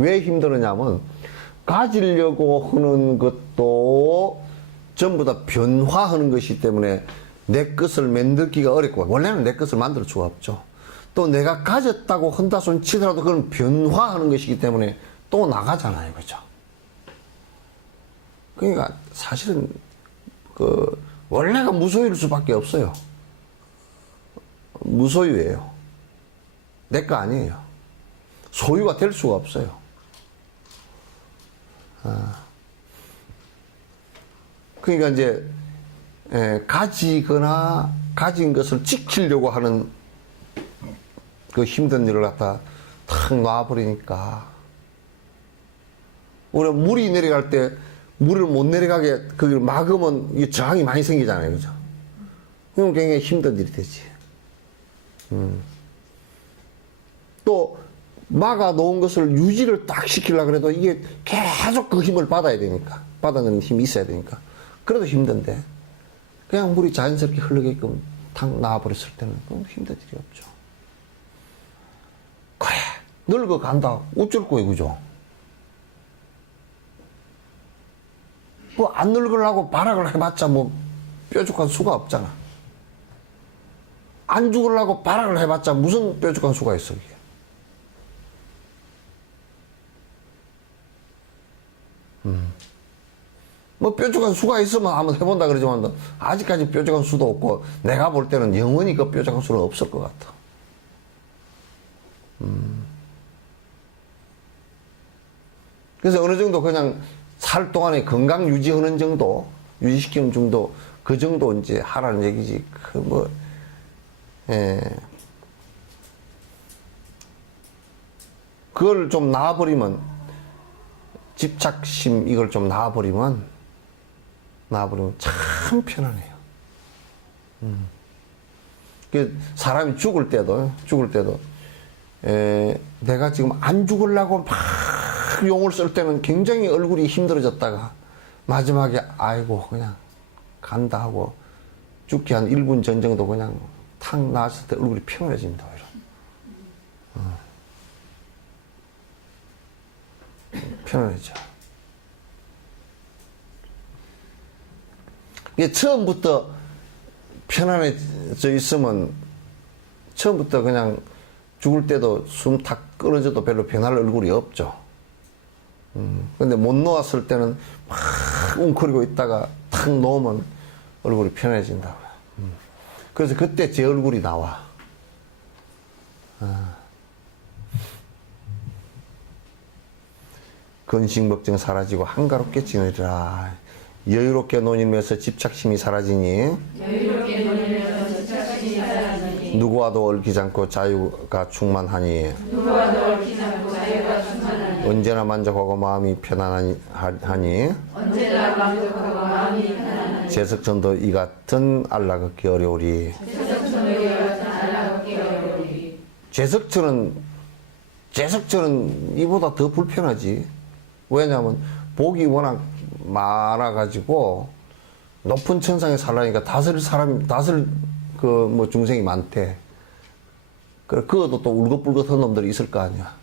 왜 힘들었냐면 가지려고 하는 것도 전부 다 변화하는 것이기 때문에 내 것을 만들기가 어렵고 원래는 내 것을 만들 수가 없죠. 또 내가 가졌다고 한다 손 치더라도 그건 변화하는 것이기 때문에 또 나가잖아요. 그죠? 그러니까 사실은 그 원래가 무소유일 수밖에 없어요. 무소유예요. 내 거 아니에요. 소유가 될 수가 없어요. 그러니까 이제 가지거나 가진 것을 지키려고 하는 그 힘든 일을 갖다 탁 놔버리니까 우리가 물이 내려갈 때 물을 못 내려가게 거기를 막으면 이 저항이 많이 생기잖아요. 그죠? 그럼 굉장히 힘든 일이 되지. 또 막아 놓은 것을 유지를 딱 시키려고 해도 이게 계속 그 힘을 받아야 되니까, 받아내는 힘이 있어야 되니까. 그래도 힘든데, 그냥 물이 자연스럽게 흐르게끔 탁 나와버렸을 때는 그건 힘든 일이 없죠. 그래, 늙어간다. 어쩔 거예요, 그죠? 뭐, 안 늙으려고 발악을 해봤자 뭐, 뾰족한 수가 없잖아. 안 죽으려고 발악을 해봤자 무슨 뾰족한 수가 있어, 이게. 뭐 뾰족한 수가 있으면 한번 해본다 그러지만 아직까지 뾰족한 수도 없고 내가 볼 때는 영원히 그 뾰족한 수는 없을 것 같아. 그래서 어느 정도 그냥 살 동안에 건강 유지하는 정도, 유지시키는 정도, 그 정도 이제 하라는 얘기지. 그 뭐, 그걸 좀 놔버리면 집착심 이걸 좀 놔버리면 참 편안해요. 사람이 죽을 때도 내가 지금 안 죽으려고 막 용을 쓸 때는 굉장히 얼굴이 힘들어졌다가 마지막에 아이고 그냥 간다 하고 죽기 한 1분 전 정도 그냥 탁 나왔을 때 얼굴이 편안해집니다. 편안해져. 이게 처음부터 편안해져 있으면 처음부터 그냥 죽을 때도 숨 탁 끊어져도 별로 변할 얼굴이 없죠. 근데 못 놓았을 때는 막 웅크리고 있다가 탁 놓으면 얼굴이 편해진다고요. 그래서 그때 제 얼굴이 나와. 근심걱정 사라지고 한가롭게 지내리라. 여유롭게 논의면서 집착심이 사라지니 누구와도 얽히지 않고 자유가 충만하니 언제나 만족하고 마음이 편안하니 제석천도 이 같은 안락 얻기 어려우리. 제석천은 이보다 더 불편하지. 왜냐하면 복이 워낙 많아가지고 높은 천상에 살라니까 다스릴 그 뭐 중생이 많대. 그것도 또 울긋불긋한 놈들이 있을 거 아니야.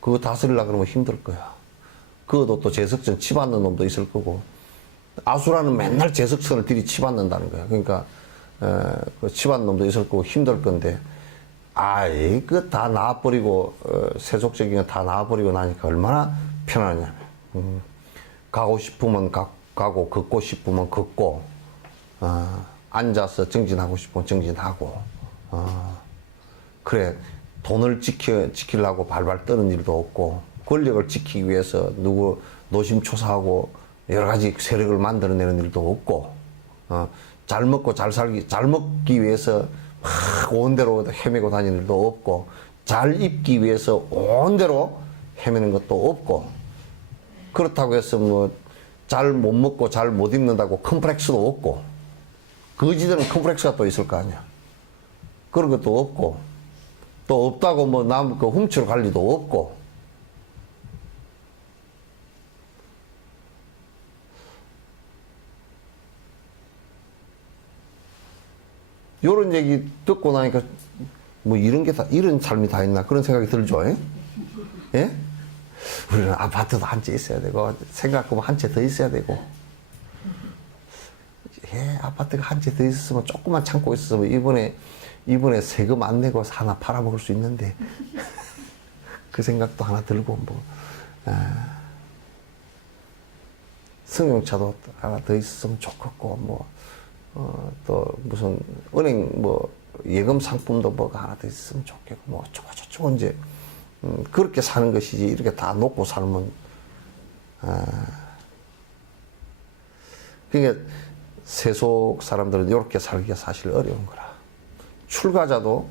그거 다스리려고 그러면 힘들 거야. 그것도 또 제석천 치받는 놈도 있을 거고. 아수라는 맨날 제석천을 들이 치받는다는 거야. 그러니까 그 집안놈도 있을 거고 힘들 건데, 아이, 그 다 놔버리고, 세속적인 거 다 놔버리고 나니까 얼마나 편하냐면, 가고 싶으면 가고, 걷고 싶으면 걷고, 앉아서 정진하고 싶으면 정진하고, 그래, 돈을 지키려고 발발 떠는 일도 없고, 권력을 지키기 위해서 누구 노심초사하고 여러 가지 세력을 만들어내는 일도 없고, 잘 먹고 잘 먹기 위해서 막 온대로 헤매고 다니는 일도 없고, 잘 입기 위해서 온대로 헤매는 것도 없고, 그렇다고 해서 뭐 잘 못 먹고 잘 못 입는다고 컴플렉스도 없고, 거지들은 컴플렉스가 또 있을 거 아니야. 그런 것도 없고, 또 없다고 뭐 남 그 훔치러 갈 리도 없고. 요런 얘기 듣고 나니까 뭐 이런 게 다, 이런 삶이 다 있나 그런 생각이 들죠. 예? 예? 우리는 아파트도 한 채 있어야 되고, 생각하면 한 채 더 있어야 되고. 예, 아파트가 한 채 더 있었으면, 조금만 참고 있었으면 이번에 세금 안 내고 하나 팔아먹을 수 있는데. 그 생각도 하나 들고, 뭐. 승용차도 하나 더 있었으면 좋겠고, 뭐. 또 무슨 은행 뭐 예금 상품도 뭐가 하나 더 있으면 좋겠고, 뭐 저거 이제 그렇게 사는 것이지, 이렇게 다 놓고 살면, 그러니까 세속 사람들은 이렇게 살기가 사실 어려운 거라. 출가자도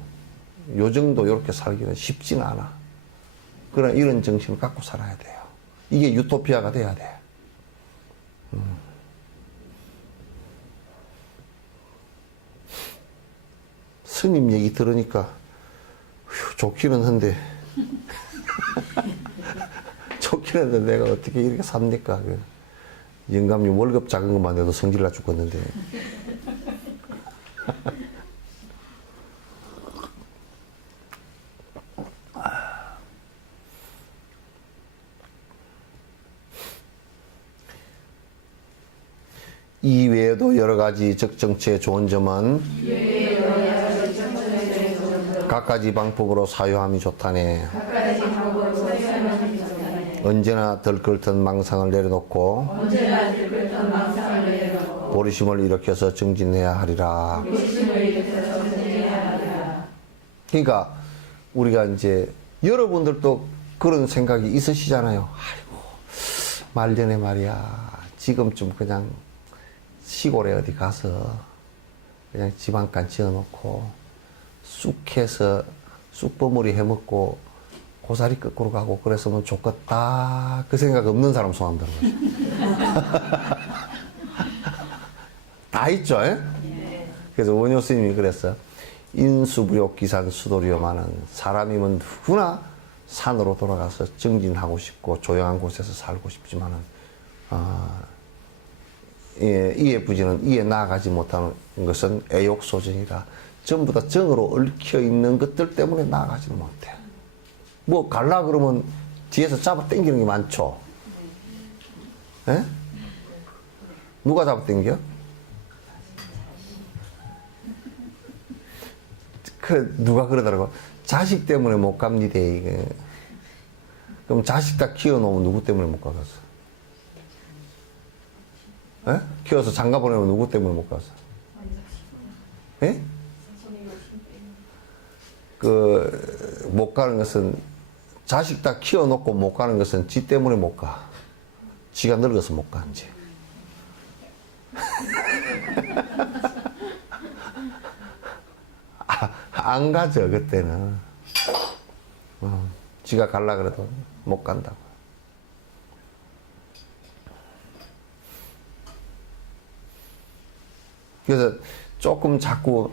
요 정도 이렇게 살기는 쉽지는 않아. 그러나 이런 정신을 갖고 살아야 돼요. 이게 유토피아가 돼야 돼. 스님 얘기 들으니까 좋기는 한데 좋기는 한데 내가 어떻게 이렇게 삽니까? 그 영감님 월급 작은 것만 해도 성질나 죽겠는데. 이 외에도 여러 가지 적정치의 좋은 점은 각가지 방법으로 사유함이 좋다네. 언제나 들끓던 망상을 내려놓고 보리심을 일으켜서 정진해야 하리라. 그러니까 우리가 이제 여러분들도 그런 생각이 있으시잖아요. 아이고, 말년에 말이야, 지금쯤 그냥 시골에 어디 가서 그냥 집 한 칸 지어놓고 쑥해서 쑥버무리 해먹고 고사리 거꾸로 가고 그랬으면 좋겠다. 그 생각 없는 사람 손 한번 들어보세요. 다 있죠. 예? 그래서 원효 스님이 그랬어. 인수부욕 기산 수도리요마는, 사람이면 누구나 산으로 돌아가서 정진하고 싶고 조용한 곳에서 살고 싶지만은 이에 부지는 이에 나아가지 못하는 것은 애욕소정이다. 전부 다 정으로 얽혀 있는 것들 때문에 나아가지는 못해. 뭐 갈라 그러면 뒤에서 잡아 당기는 게 많죠. 예? 누가 잡아 당겨? 그 누가 그러더라고. 자식 때문에 못 갑니다. 이게. 그럼 자식 다 키워놓으면 누구 때문에 못 가겠어? 예? 키워서 장가 보내면 누구 때문에 못 가서? 예? 못 가는 것은, 자식 다 키워놓고 못 가는 것은 지 때문에 못 가. 지가 늙어서 못 가, 이제. 안 가죠, 그때는. 지가 갈라 그래도 못 간다고. 그래서 조금 자꾸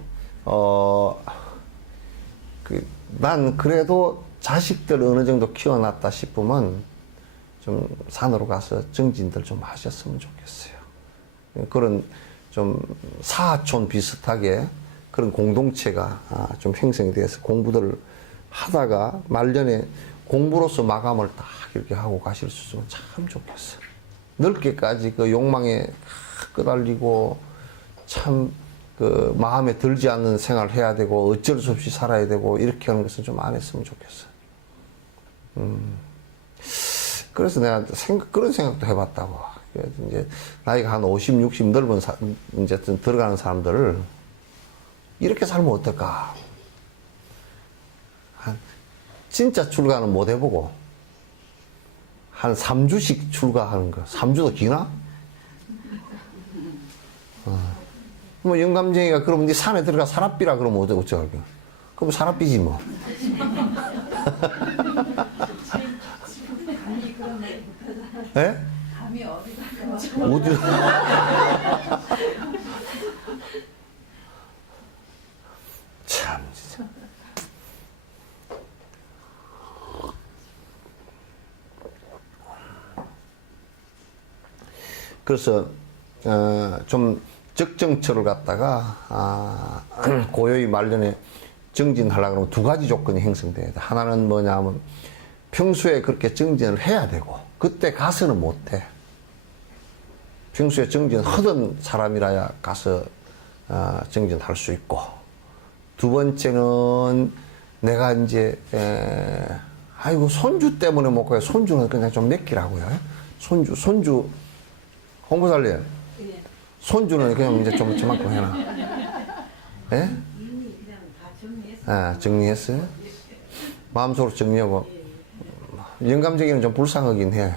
난 그래도 자식들 어느 정도 키워놨다 싶으면 좀 산으로 가서 정진들 좀 하셨으면 좋겠어요. 그런 좀 사촌 비슷하게 그런 공동체가 좀 형성이 돼서 공부들을 하다가 말년에 공부로서 마감을 딱 이렇게 하고 가실 수 있으면 참 좋겠어요. 넓게까지 그 욕망에 끄달리고 참 그 마음에 들지 않는 생활을 해야 되고 어쩔 수 없이 살아야 되고 이렇게 하는 것은 좀 안 했으면 좋겠어. 그래서 내가 그런 생각도 해봤다고. 그래서 이제 나이가 한 50, 60 넓은 이제 좀 들어가는 사람들을 이렇게 살면 어떨까? 진짜 출가는 못 해보고 한 3주씩 출가하는 거. 3주도 기나? 뭐 영감쟁이가 그러면 네 산에 들어가 산업비라 그러면 어쩌고. 그럼 산업비지 뭐. 예? 감이 어디다가 어디로? 참, 진짜. 그래서, 좀 적정처를 갖다가, 고요히 말년에 정진하려고 하면 두 가지 조건이 형성돼야 돼. 하나는 뭐냐면, 평소에 그렇게 정진을 해야 되고, 그때 가서는 못해. 평소에 정진 하던 사람이라야 가서 정진할 수 있고, 두 번째는 내가 이제 아이고 손주 때문에 못 가요. 손주는 그냥 좀 맡기라고요. 손주 홍보살님, 손주는 그냥 이제 좀 저만큼 해놔. 예? 이미 그냥 다 정리했어요. 정리했어요? 마음속으로 정리하고. 영감쟁이는 좀 불쌍하긴 해.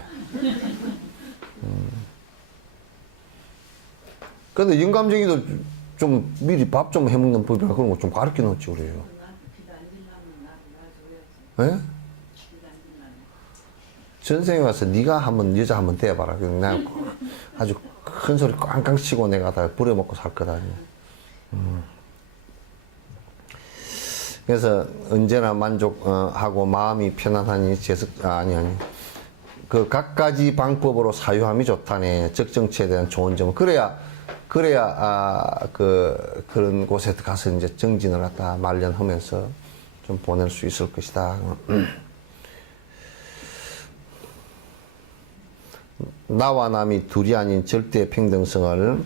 근데 영감쟁이도 좀 미리 밥 좀 해먹는 법이나 그런 거 좀 가르쳐 놓지 그래요. 나한테 비가 안 질라면 나도 놔줘야지. 예? 비가 안 질라면. 전생에 와서 네가 한번 여자 한번 대봐라. 내가 아주 큰 소리 꽝꽝 치고 내가 다 부려먹고 살 거다. 그래서 언제나 만족하고 마음이 편안하니 아니. 그 각가지 방법으로 사유함이 좋다네. 적정치에 대한 좋은 점은 그래야 그런 곳에 가서 이제 정진을 갖다 말년하면서 좀 보낼 수 있을 것이다. 나와 남이 둘이 아닌 절대 평등성을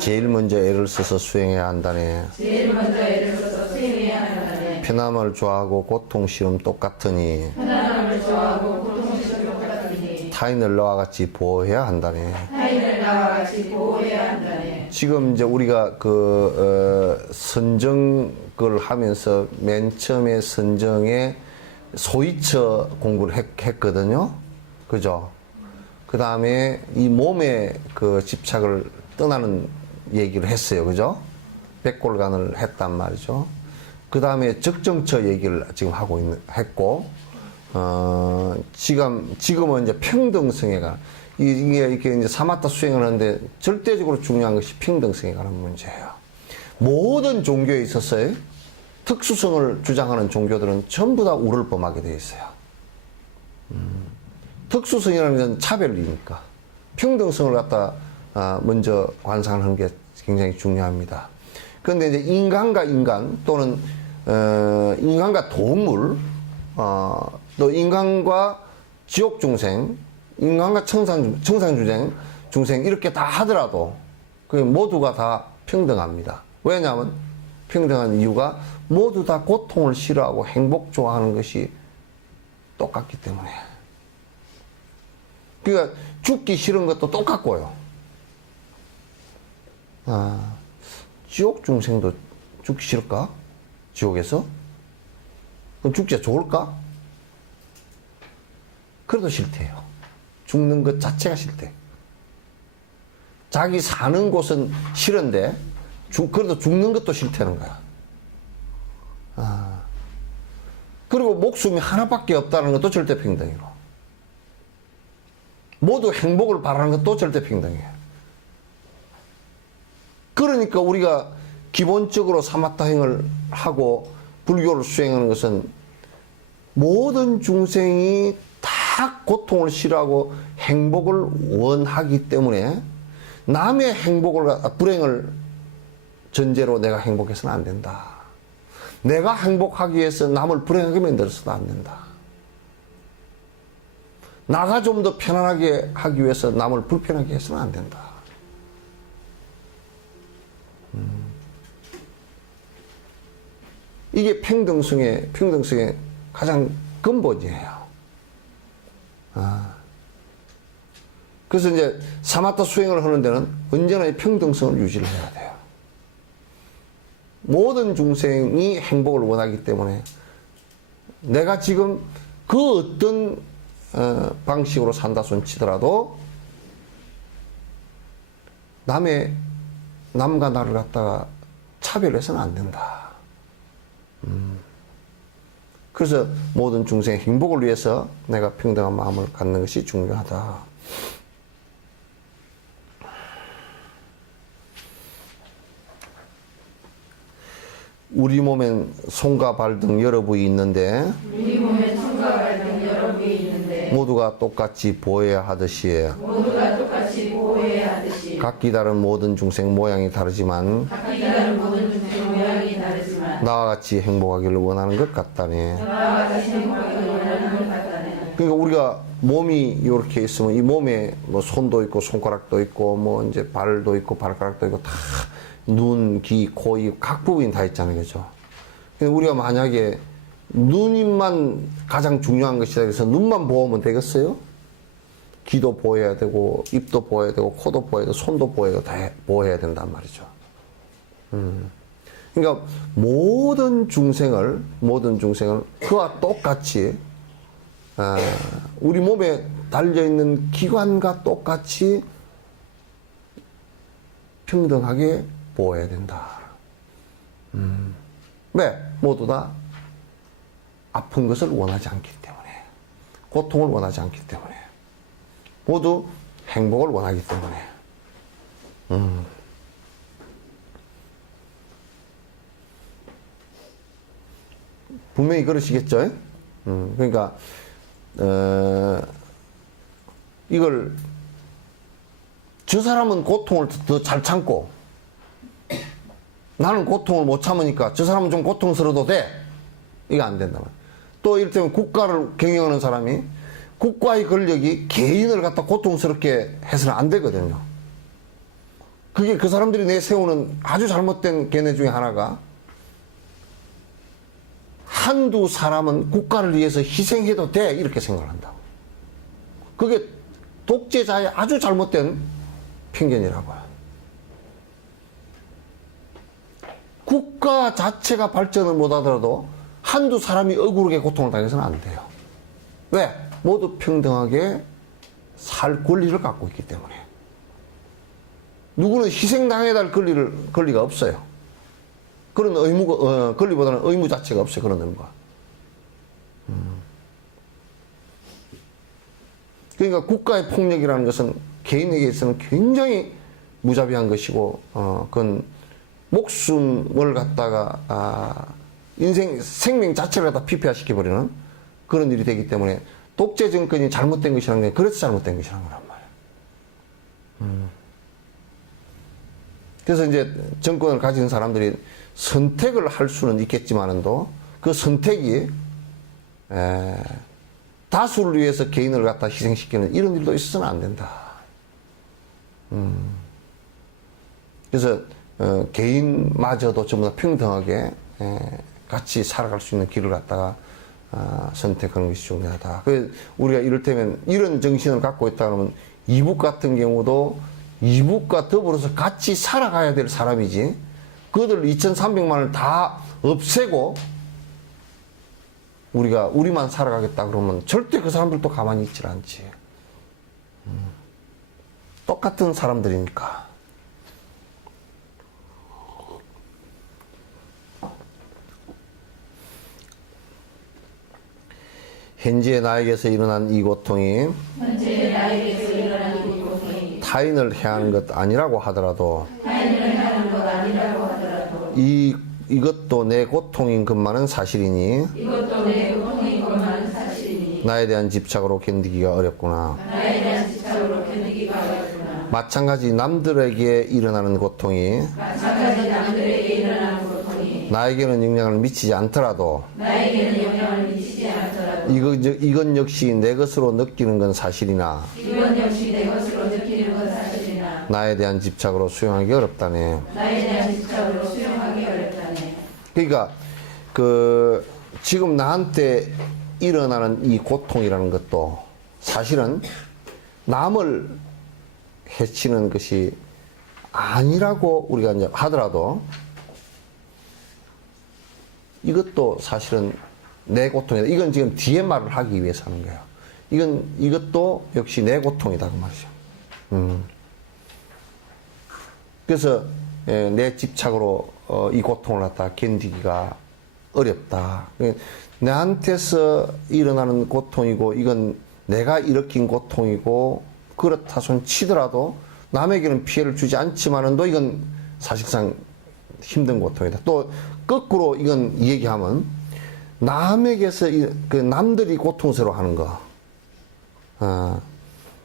제일 먼저 애를 써서 수행해야 한다네. 편함을 좋아하고 고통 싫음 똑같으니 타인을 나와 같이 보호해야 한다네. 지금 이제 우리가 선정을 하면서 맨 처음에 선정에 소위처 공부를 했거든요. 그죠? 그 다음에 이 몸에 그 집착을 떠나는 얘기를 했어요. 그죠? 백골간을 했단 말이죠. 그 다음에 적정처 얘기를 지금 했고, 지금은 이제 평등성에 관한, 이게 이제 사마타 수행을 하는데 절대적으로 중요한 것이 평등성에 관한 문제예요. 모든 종교에 있어서의 특수성을 주장하는 종교들은 전부 다 우를 범하게 되어 있어요. 특수성이라는 건 차별이니까. 평등성을 갖다 먼저 관상하는 게 굉장히 중요합니다. 그런데 이제 인간과 인간 또는 인간과 동물, 또 인간과 지옥 중생, 인간과 청산 중생 이렇게 다 하더라도 그 모두가 다 평등합니다. 왜냐하면 평등한 이유가 모두 다 고통을 싫어하고 행복 좋아하는 것이 똑같기 때문에. 그러니까 죽기 싫은 것도 똑같고요. 지옥 중생도 죽기 싫을까? 지옥에서? 그럼 죽기가 좋을까? 그래도 싫대요. 죽는 것 자체가 싫대. 자기 사는 곳은 싫은데 그래도 죽는 것도 싫다는 거야. 그리고 목숨이 하나밖에 없다는 것도 절대 평등이고, 모두 행복을 바라는 것도 절대 평등이에요. 그러니까 우리가 기본적으로 사마타행을 하고 불교를 수행하는 것은 모든 중생이 다 고통을 싫어하고 행복을 원하기 때문에 남의 불행을 전제로 내가 행복해서는 안 된다. 내가 행복하기 위해서 남을 불행하게 만들어서도 안 된다. 나가 좀 더 편안하게 하기 위해서 남을 불편하게 해서는 안 된다. 이게 평등성의 가장 근본이에요. 그래서 이제 사마타 수행을 하는 데는 언제나 이 평등성을 유지를 해야 돼요. 모든 중생이 행복을 원하기 때문에 내가 지금 그 어떤 방식으로 산다 손 치더라도 남과 나를 갖다가 차별해서는 안 된다. 그래서 모든 중생의 행복을 위해서 내가 평등한 마음을 갖는 것이 중요하다. 우리 몸엔 손과 발 등 여러 부위 있는데 우리 몸에 손과 발 등 여러 부위 있는데 모두가 똑같이 보여야 하듯이 모두가 똑같이 보호해야 하듯이 각기 다른 모든 중생 모양이 다르지만 각기 다른 모든 중생 모양이 다르지만 나와 같이 행복하기를 원하는 것 같다네. 나와 같이 행복하기를 원하는 것 같다네. 그러니까 우리가 몸이 이렇게 있으면 이 몸에 뭐 손도 있고 손가락도 있고 뭐 이제 발도 있고 발가락도 있고 다 눈, 귀, 코, 이 각 부분이 다 있잖아요. 그죠? 근데 우리가 만약에 눈만 가장 중요한 것이다 그래서 눈만 보호하면 되겠어요? 귀도 보호해야 되고 입도 보호해야 되고 코도 보호해야 되고 손도 보호해야 되고 다 보호해야 된단 말이죠. 그러니까 모든 중생을 그와 똑같이 우리 몸에 달려있는 기관과 똑같이 평등하게 보호해야 된다. 왜? 모두 다 아픈 것을 원하지 않기 때문에, 고통을 원하지 않기 때문에, 모두 행복을 원하기 때문에. 분명히 그러시겠죠? 그러니까 이걸 저 사람은 고통을 더 잘 참고 나는 고통을 못 참으니까 저 사람은 좀 고통스러워도 돼. 이게 안 된다. 또 이를테면 국가를 경영하는 사람이 국가의 권력이 개인을 갖다 고통스럽게 해서는 안 되거든요. 그게 그 사람들이 내세우는 아주 잘못된 견해 중에 하나가 한두 사람은 국가를 위해서 희생해도 돼. 이렇게 생각을 한다고. 그게 독재자의 아주 잘못된 편견이라고요. 국가 자체가 발전을 못하더라도 한두 사람이 억울하게 고통을 당해서는 안 돼요. 왜? 모두 평등하게 살 권리를 갖고 있기 때문에. 누구는 희생당해야 할 권리가 없어요. 그런 의무가, 권리보다는 의무 자체가 없어요. 그런 의무가. 그러니까 국가의 폭력이라는 것은 개인에게 있어서는 굉장히 무자비한 것이고, 그건 목숨을 갖다가, 생명 자체를 갖다 피폐화시켜버리는 그런 일이 되기 때문에 독재 정권이 잘못된 것이라는 게 그래서 잘못된 것이라는 거란 말이에요. 그래서 이제 정권을 가진 사람들이 선택을 할 수는 있겠지만은도 그 선택이 다수를 위해서 개인을 갖다 희생시키는 이런 일도 있어서는 안 된다. 그래서 개인마저도 전부 다 평등하게 같이 살아갈 수 있는 길을 갖다가 선택하는 것이 중요하다. 그래서 우리가 이를테면 이런 정신을 갖고 있다 그러면 이북 같은 경우도 이북과 더불어서 같이 살아가야 될 사람이지 그들 2,300만을 다 없애고 우리만 살아가겠다 그러면 절대 그 사람들도 가만히 있질 않지. 똑같은 사람들이니까. 현재 나에게서 일어난 이 고통이 타인을 해하는 것 아니라고 하더라도 이것도 내 고통인 것만은 사실이니 나에 대한 집착으로 견디기가 어렵구나. 마찬가지 남들에게 일어나는 고통이 나에게는 영향을 미치지 않더라도 이건 역시 내 것으로 느끼는 건 사실이나 나에 대한 집착으로 수용하기 어렵다네. 그러니까 지금 나한테 일어나는 이 고통이라는 것도 사실은 남을 해치는 것이 아니라고 우리가 이제 하더라도 이것도 사실은 내 고통이다. 이건 지금 뒤에 말을 하기 위해서 하는 거예요. 이것도 역시 내 고통이다. 그 말이죠. 그래서 내 집착으로 이 고통을 갖다 견디기가 어렵다. 나한테서 일어나는 고통이고 이건 내가 일으킨 고통이고 그렇다 손 치더라도 남에게는 피해를 주지 않지만은도 이건 사실상 힘든 고통이다. 또 거꾸로 이건 얘기하면 남에게서 남들이 고통스러워하는 거,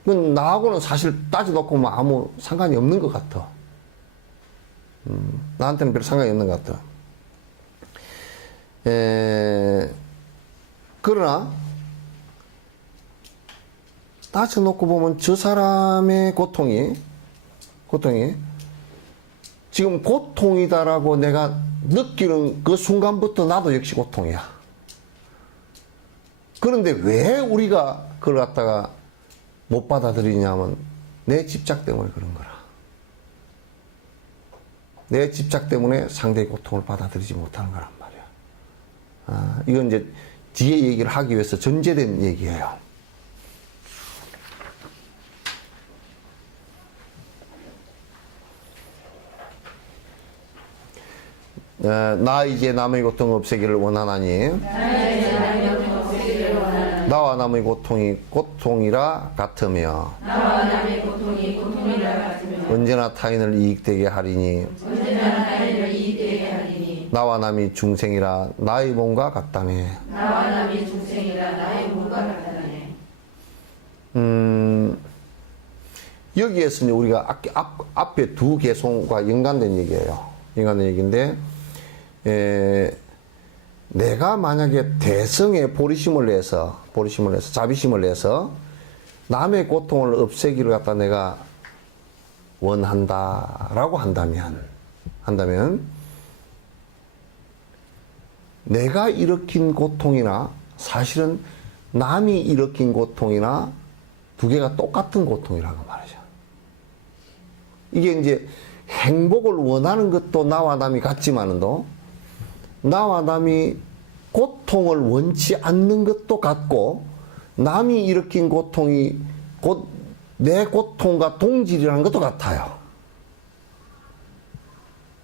그건 나하고는 사실 따져놓고 뭐 아무 상관이 없는 것 같아. 나한테는 별 상관이 없는 것 같아. 그러나 따져놓고 보면 저 사람의 고통이 지금 고통이다라고 내가 느끼는 그 순간부터 나도 역시 고통이야. 그런데 왜 우리가 그걸 갖다가 못 받아들이냐면 내 집착 때문에 그런 거라. 내 집착 때문에 상대의 고통을 받아들이지 못하는 거란 말이야. 이건 이제 뒤에 얘기를 하기 위해서 전제된 얘기예요. 나 이제 남의 고통 없애기를 원하나니 나와 남의 고통이 고통이라 같으며 언제나 타인을 이익되게 하리니 나와 남이 중생이라 나의 몸과 같다네. 여기에서 이제 우리가 앞에 두 개송과 연관된 얘기예요. 연관된 얘기인데 내가 만약에 대성의 보리심을 내서 자비심을 내서 남의 고통을 없애기를 갖다 내가 원한다라고 한다면 내가 일으킨 고통이나 사실은 남이 일으킨 고통이나 두 개가 똑같은 고통이라고 말이죠. 이게 이제 행복을 원하는 것도 나와 남이 같지만도 나와 남이 고통을 원치 않는 것도 같고 남이 일으킨 고통이 곧 내 고통과 동질이라는 것도 같아요.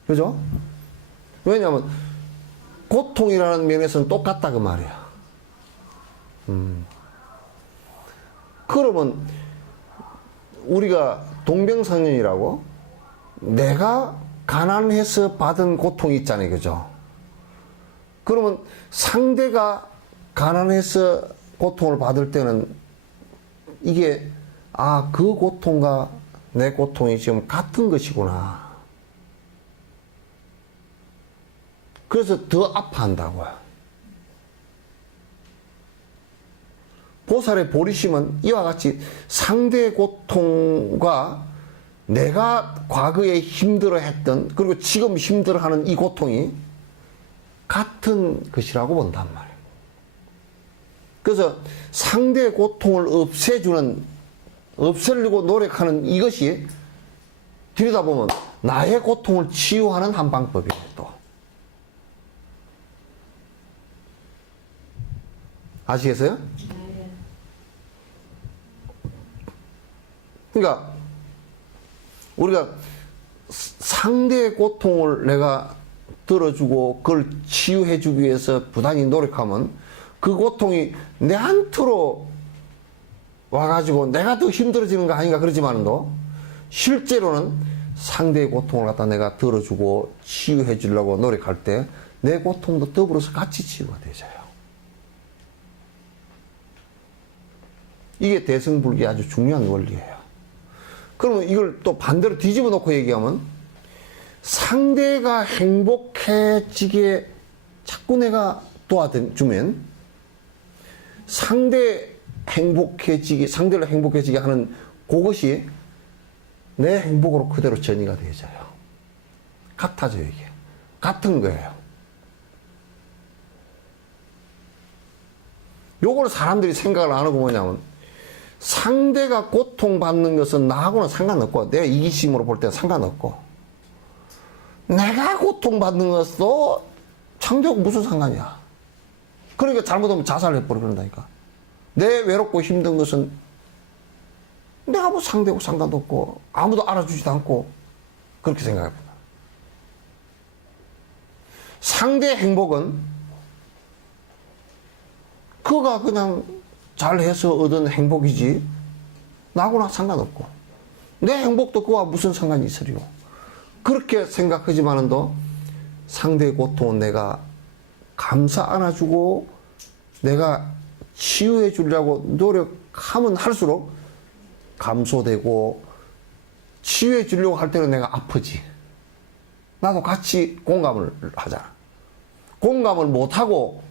그죠? 왜냐하면 고통이라는 면에서는 똑같다 그 말이야. 그러면 우리가 동병상련이라고 내가 가난해서 받은 고통이 있잖아요. 그죠? 그러면 상대가 가난해서 고통을 받을 때는 이게 그 고통과 내 고통이 지금 같은 것이구나. 그래서 더 아파한다고요. 보살의 보리심은 이와 같이 상대의 고통과 내가 과거에 힘들어했던 그리고 지금 힘들어하는 이 고통이 같은 것이라고 본단 말이에요. 그래서 상대의 고통을 없애려고 노력하는 이것이 들여다보면 나의 고통을 치유하는 한 방법이에요. 또 아시겠어요? 그러니까 우리가 상대의 고통을 내가 들어주고 그걸 치유해주기 위해서 부단히 노력하면 그 고통이 내한테로 와가지고 내가 더 힘들어지는 거 아닌가 그러지만도 실제로는 상대의 고통을 갖다 내가 들어주고 치유해주려고 노력할 때 내 고통도 더불어서 같이 치유가 되져요. 이게 대승불교의 아주 중요한 원리예요. 그러면 이걸 또 반대로 뒤집어 놓고 얘기하면 상대가 행복해지게 자꾸 내가 도와주면 상대를 행복해지게 하는 그것이 내 행복으로 그대로 전이가 되어져요. 같아져요, 이게. 같은 거예요. 요걸 사람들이 생각을 안 하고 뭐냐면 상대가 고통받는 것은 나하고는 상관없고 내 이기심으로 볼 때는 상관없고 내가 고통받는 것도 상대하고 무슨 상관이야. 그러니까 잘못하면 자살해버려 그런다니까. 내 외롭고 힘든 것은 내가 뭐 상대하고 상관도 없고 아무도 알아주지도 않고 그렇게 생각해보다. 상대의 행복은 그가 그냥 잘해서 얻은 행복이지 나하고는 상관없고 내 행복도 그와 무슨 상관이 있으리요. 그렇게 생각하지만은도 상대의 고통은 내가 감싸 안아주고 내가 치유해 주려고 노력하면 할수록 감소되고 치유해 주려고 할 때는 내가 아프지. 나도 같이 공감을 하잖아. 공감을 못하고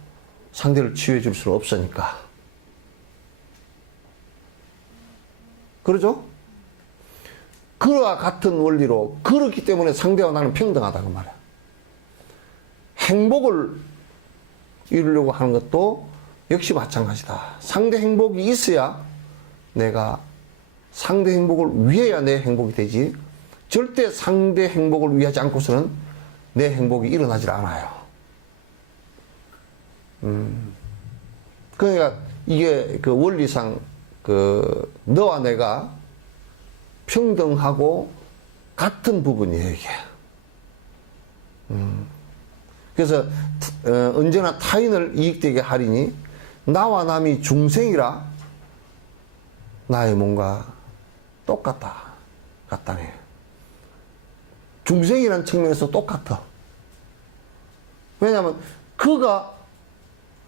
상대를 치유해 줄 수는 없으니까. 그러죠? 그와 같은 원리로 그렇기 때문에 상대와 나는 평등하다고 말이야. 행복을 이루려고 하는 것도 역시 마찬가지다. 상대 행복이 있어야 내가 상대 행복을 위해야 내 행복이 되지 절대 상대 행복을 위하지 않고서는 내 행복이 일어나질 않아요. 그러니까 이게 그 원리상 그 너와 내가 평등하고 같은 부분이에요, 이게. 그래서 언제나 타인을 이익되게 하리니 나와 남이 중생이라 나의 뭔가 같다네. 중생이라는 측면에서 똑같아. 왜냐하면 그가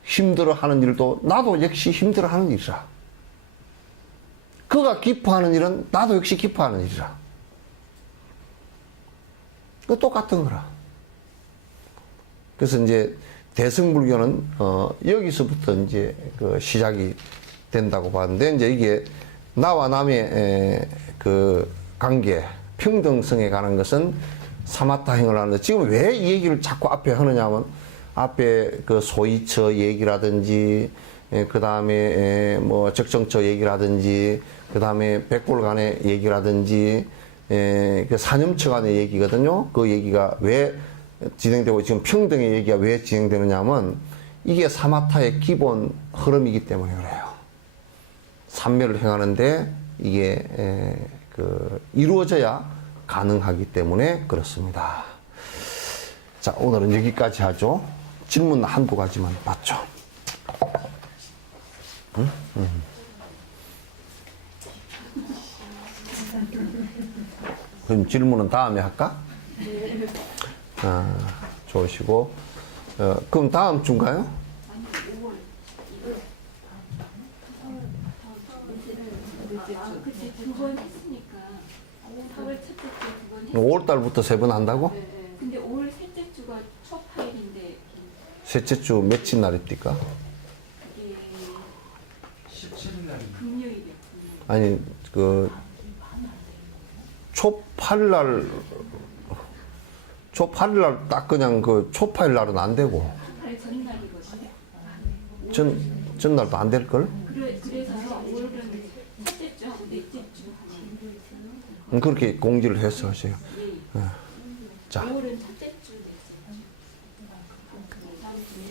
힘들어하는 일도 나도 역시 힘들어하는 일이라. 그가 기뻐하는 일은 나도 역시 기뻐하는 일이라. 그 똑같은 거라. 그래서 이제 대승불교는 여기서부터 이제 그 시작이 된다고 봤는데 이제 이게 나와 남의 그 관계 평등성에 관한 것은 사마타행을 하는데 지금 왜 이 얘기를 자꾸 앞에 하느냐면 앞에 그 소이처 얘기라든지 그 다음에 뭐 적정처 얘기라든지 그 다음에 백골간의 얘기라든지 그 사념처 간의 얘기거든요. 그 얘기가 왜 진행되고 지금 평등의 얘기가 왜 진행되느냐 하면 이게 사마타의 기본 흐름이기 때문에 그래요. 삼매를 행하는데 이게 그 이루어져야 가능하기 때문에 그렇습니다. 자, 오늘은 여기까지 하죠. 질문 한두 가지만 받죠. 응? 그럼 질문은 다음에 할까? 좋으시고 그럼 다음 주인가요? 그치, 2번 했으니까 4월 첫째 주 2번 5월달부터 3번 한다고? 네. 근데 5월 셋째 주가 첫 파일인데 셋째 주 며칠 날입니까? 이게 17일 금요일이요. 아니 그 초8일 딱 그냥 그 초8일 날은 안 되고 팔 전날이거든요. 전날도 안 될걸? 그래서 5월은 첫째 주하고 넷째 주 하는 그렇게 공지를 해서 하세요. 자, 5월은 첫째 주, 넷째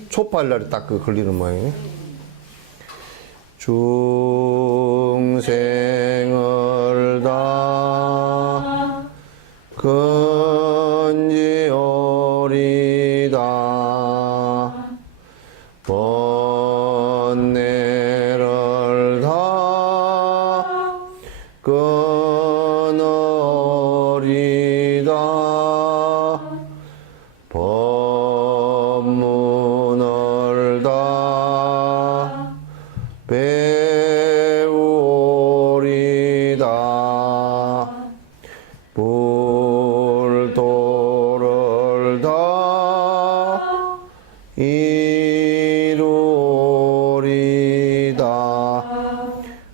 주. 초8일 날이 딱 그 걸리는 모양이네. 중생을 다 건지오리다 번뇌를 다 끊으리다 법문을 다 배우리다 불도를 다 이루리다.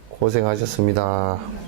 고생하셨습니다.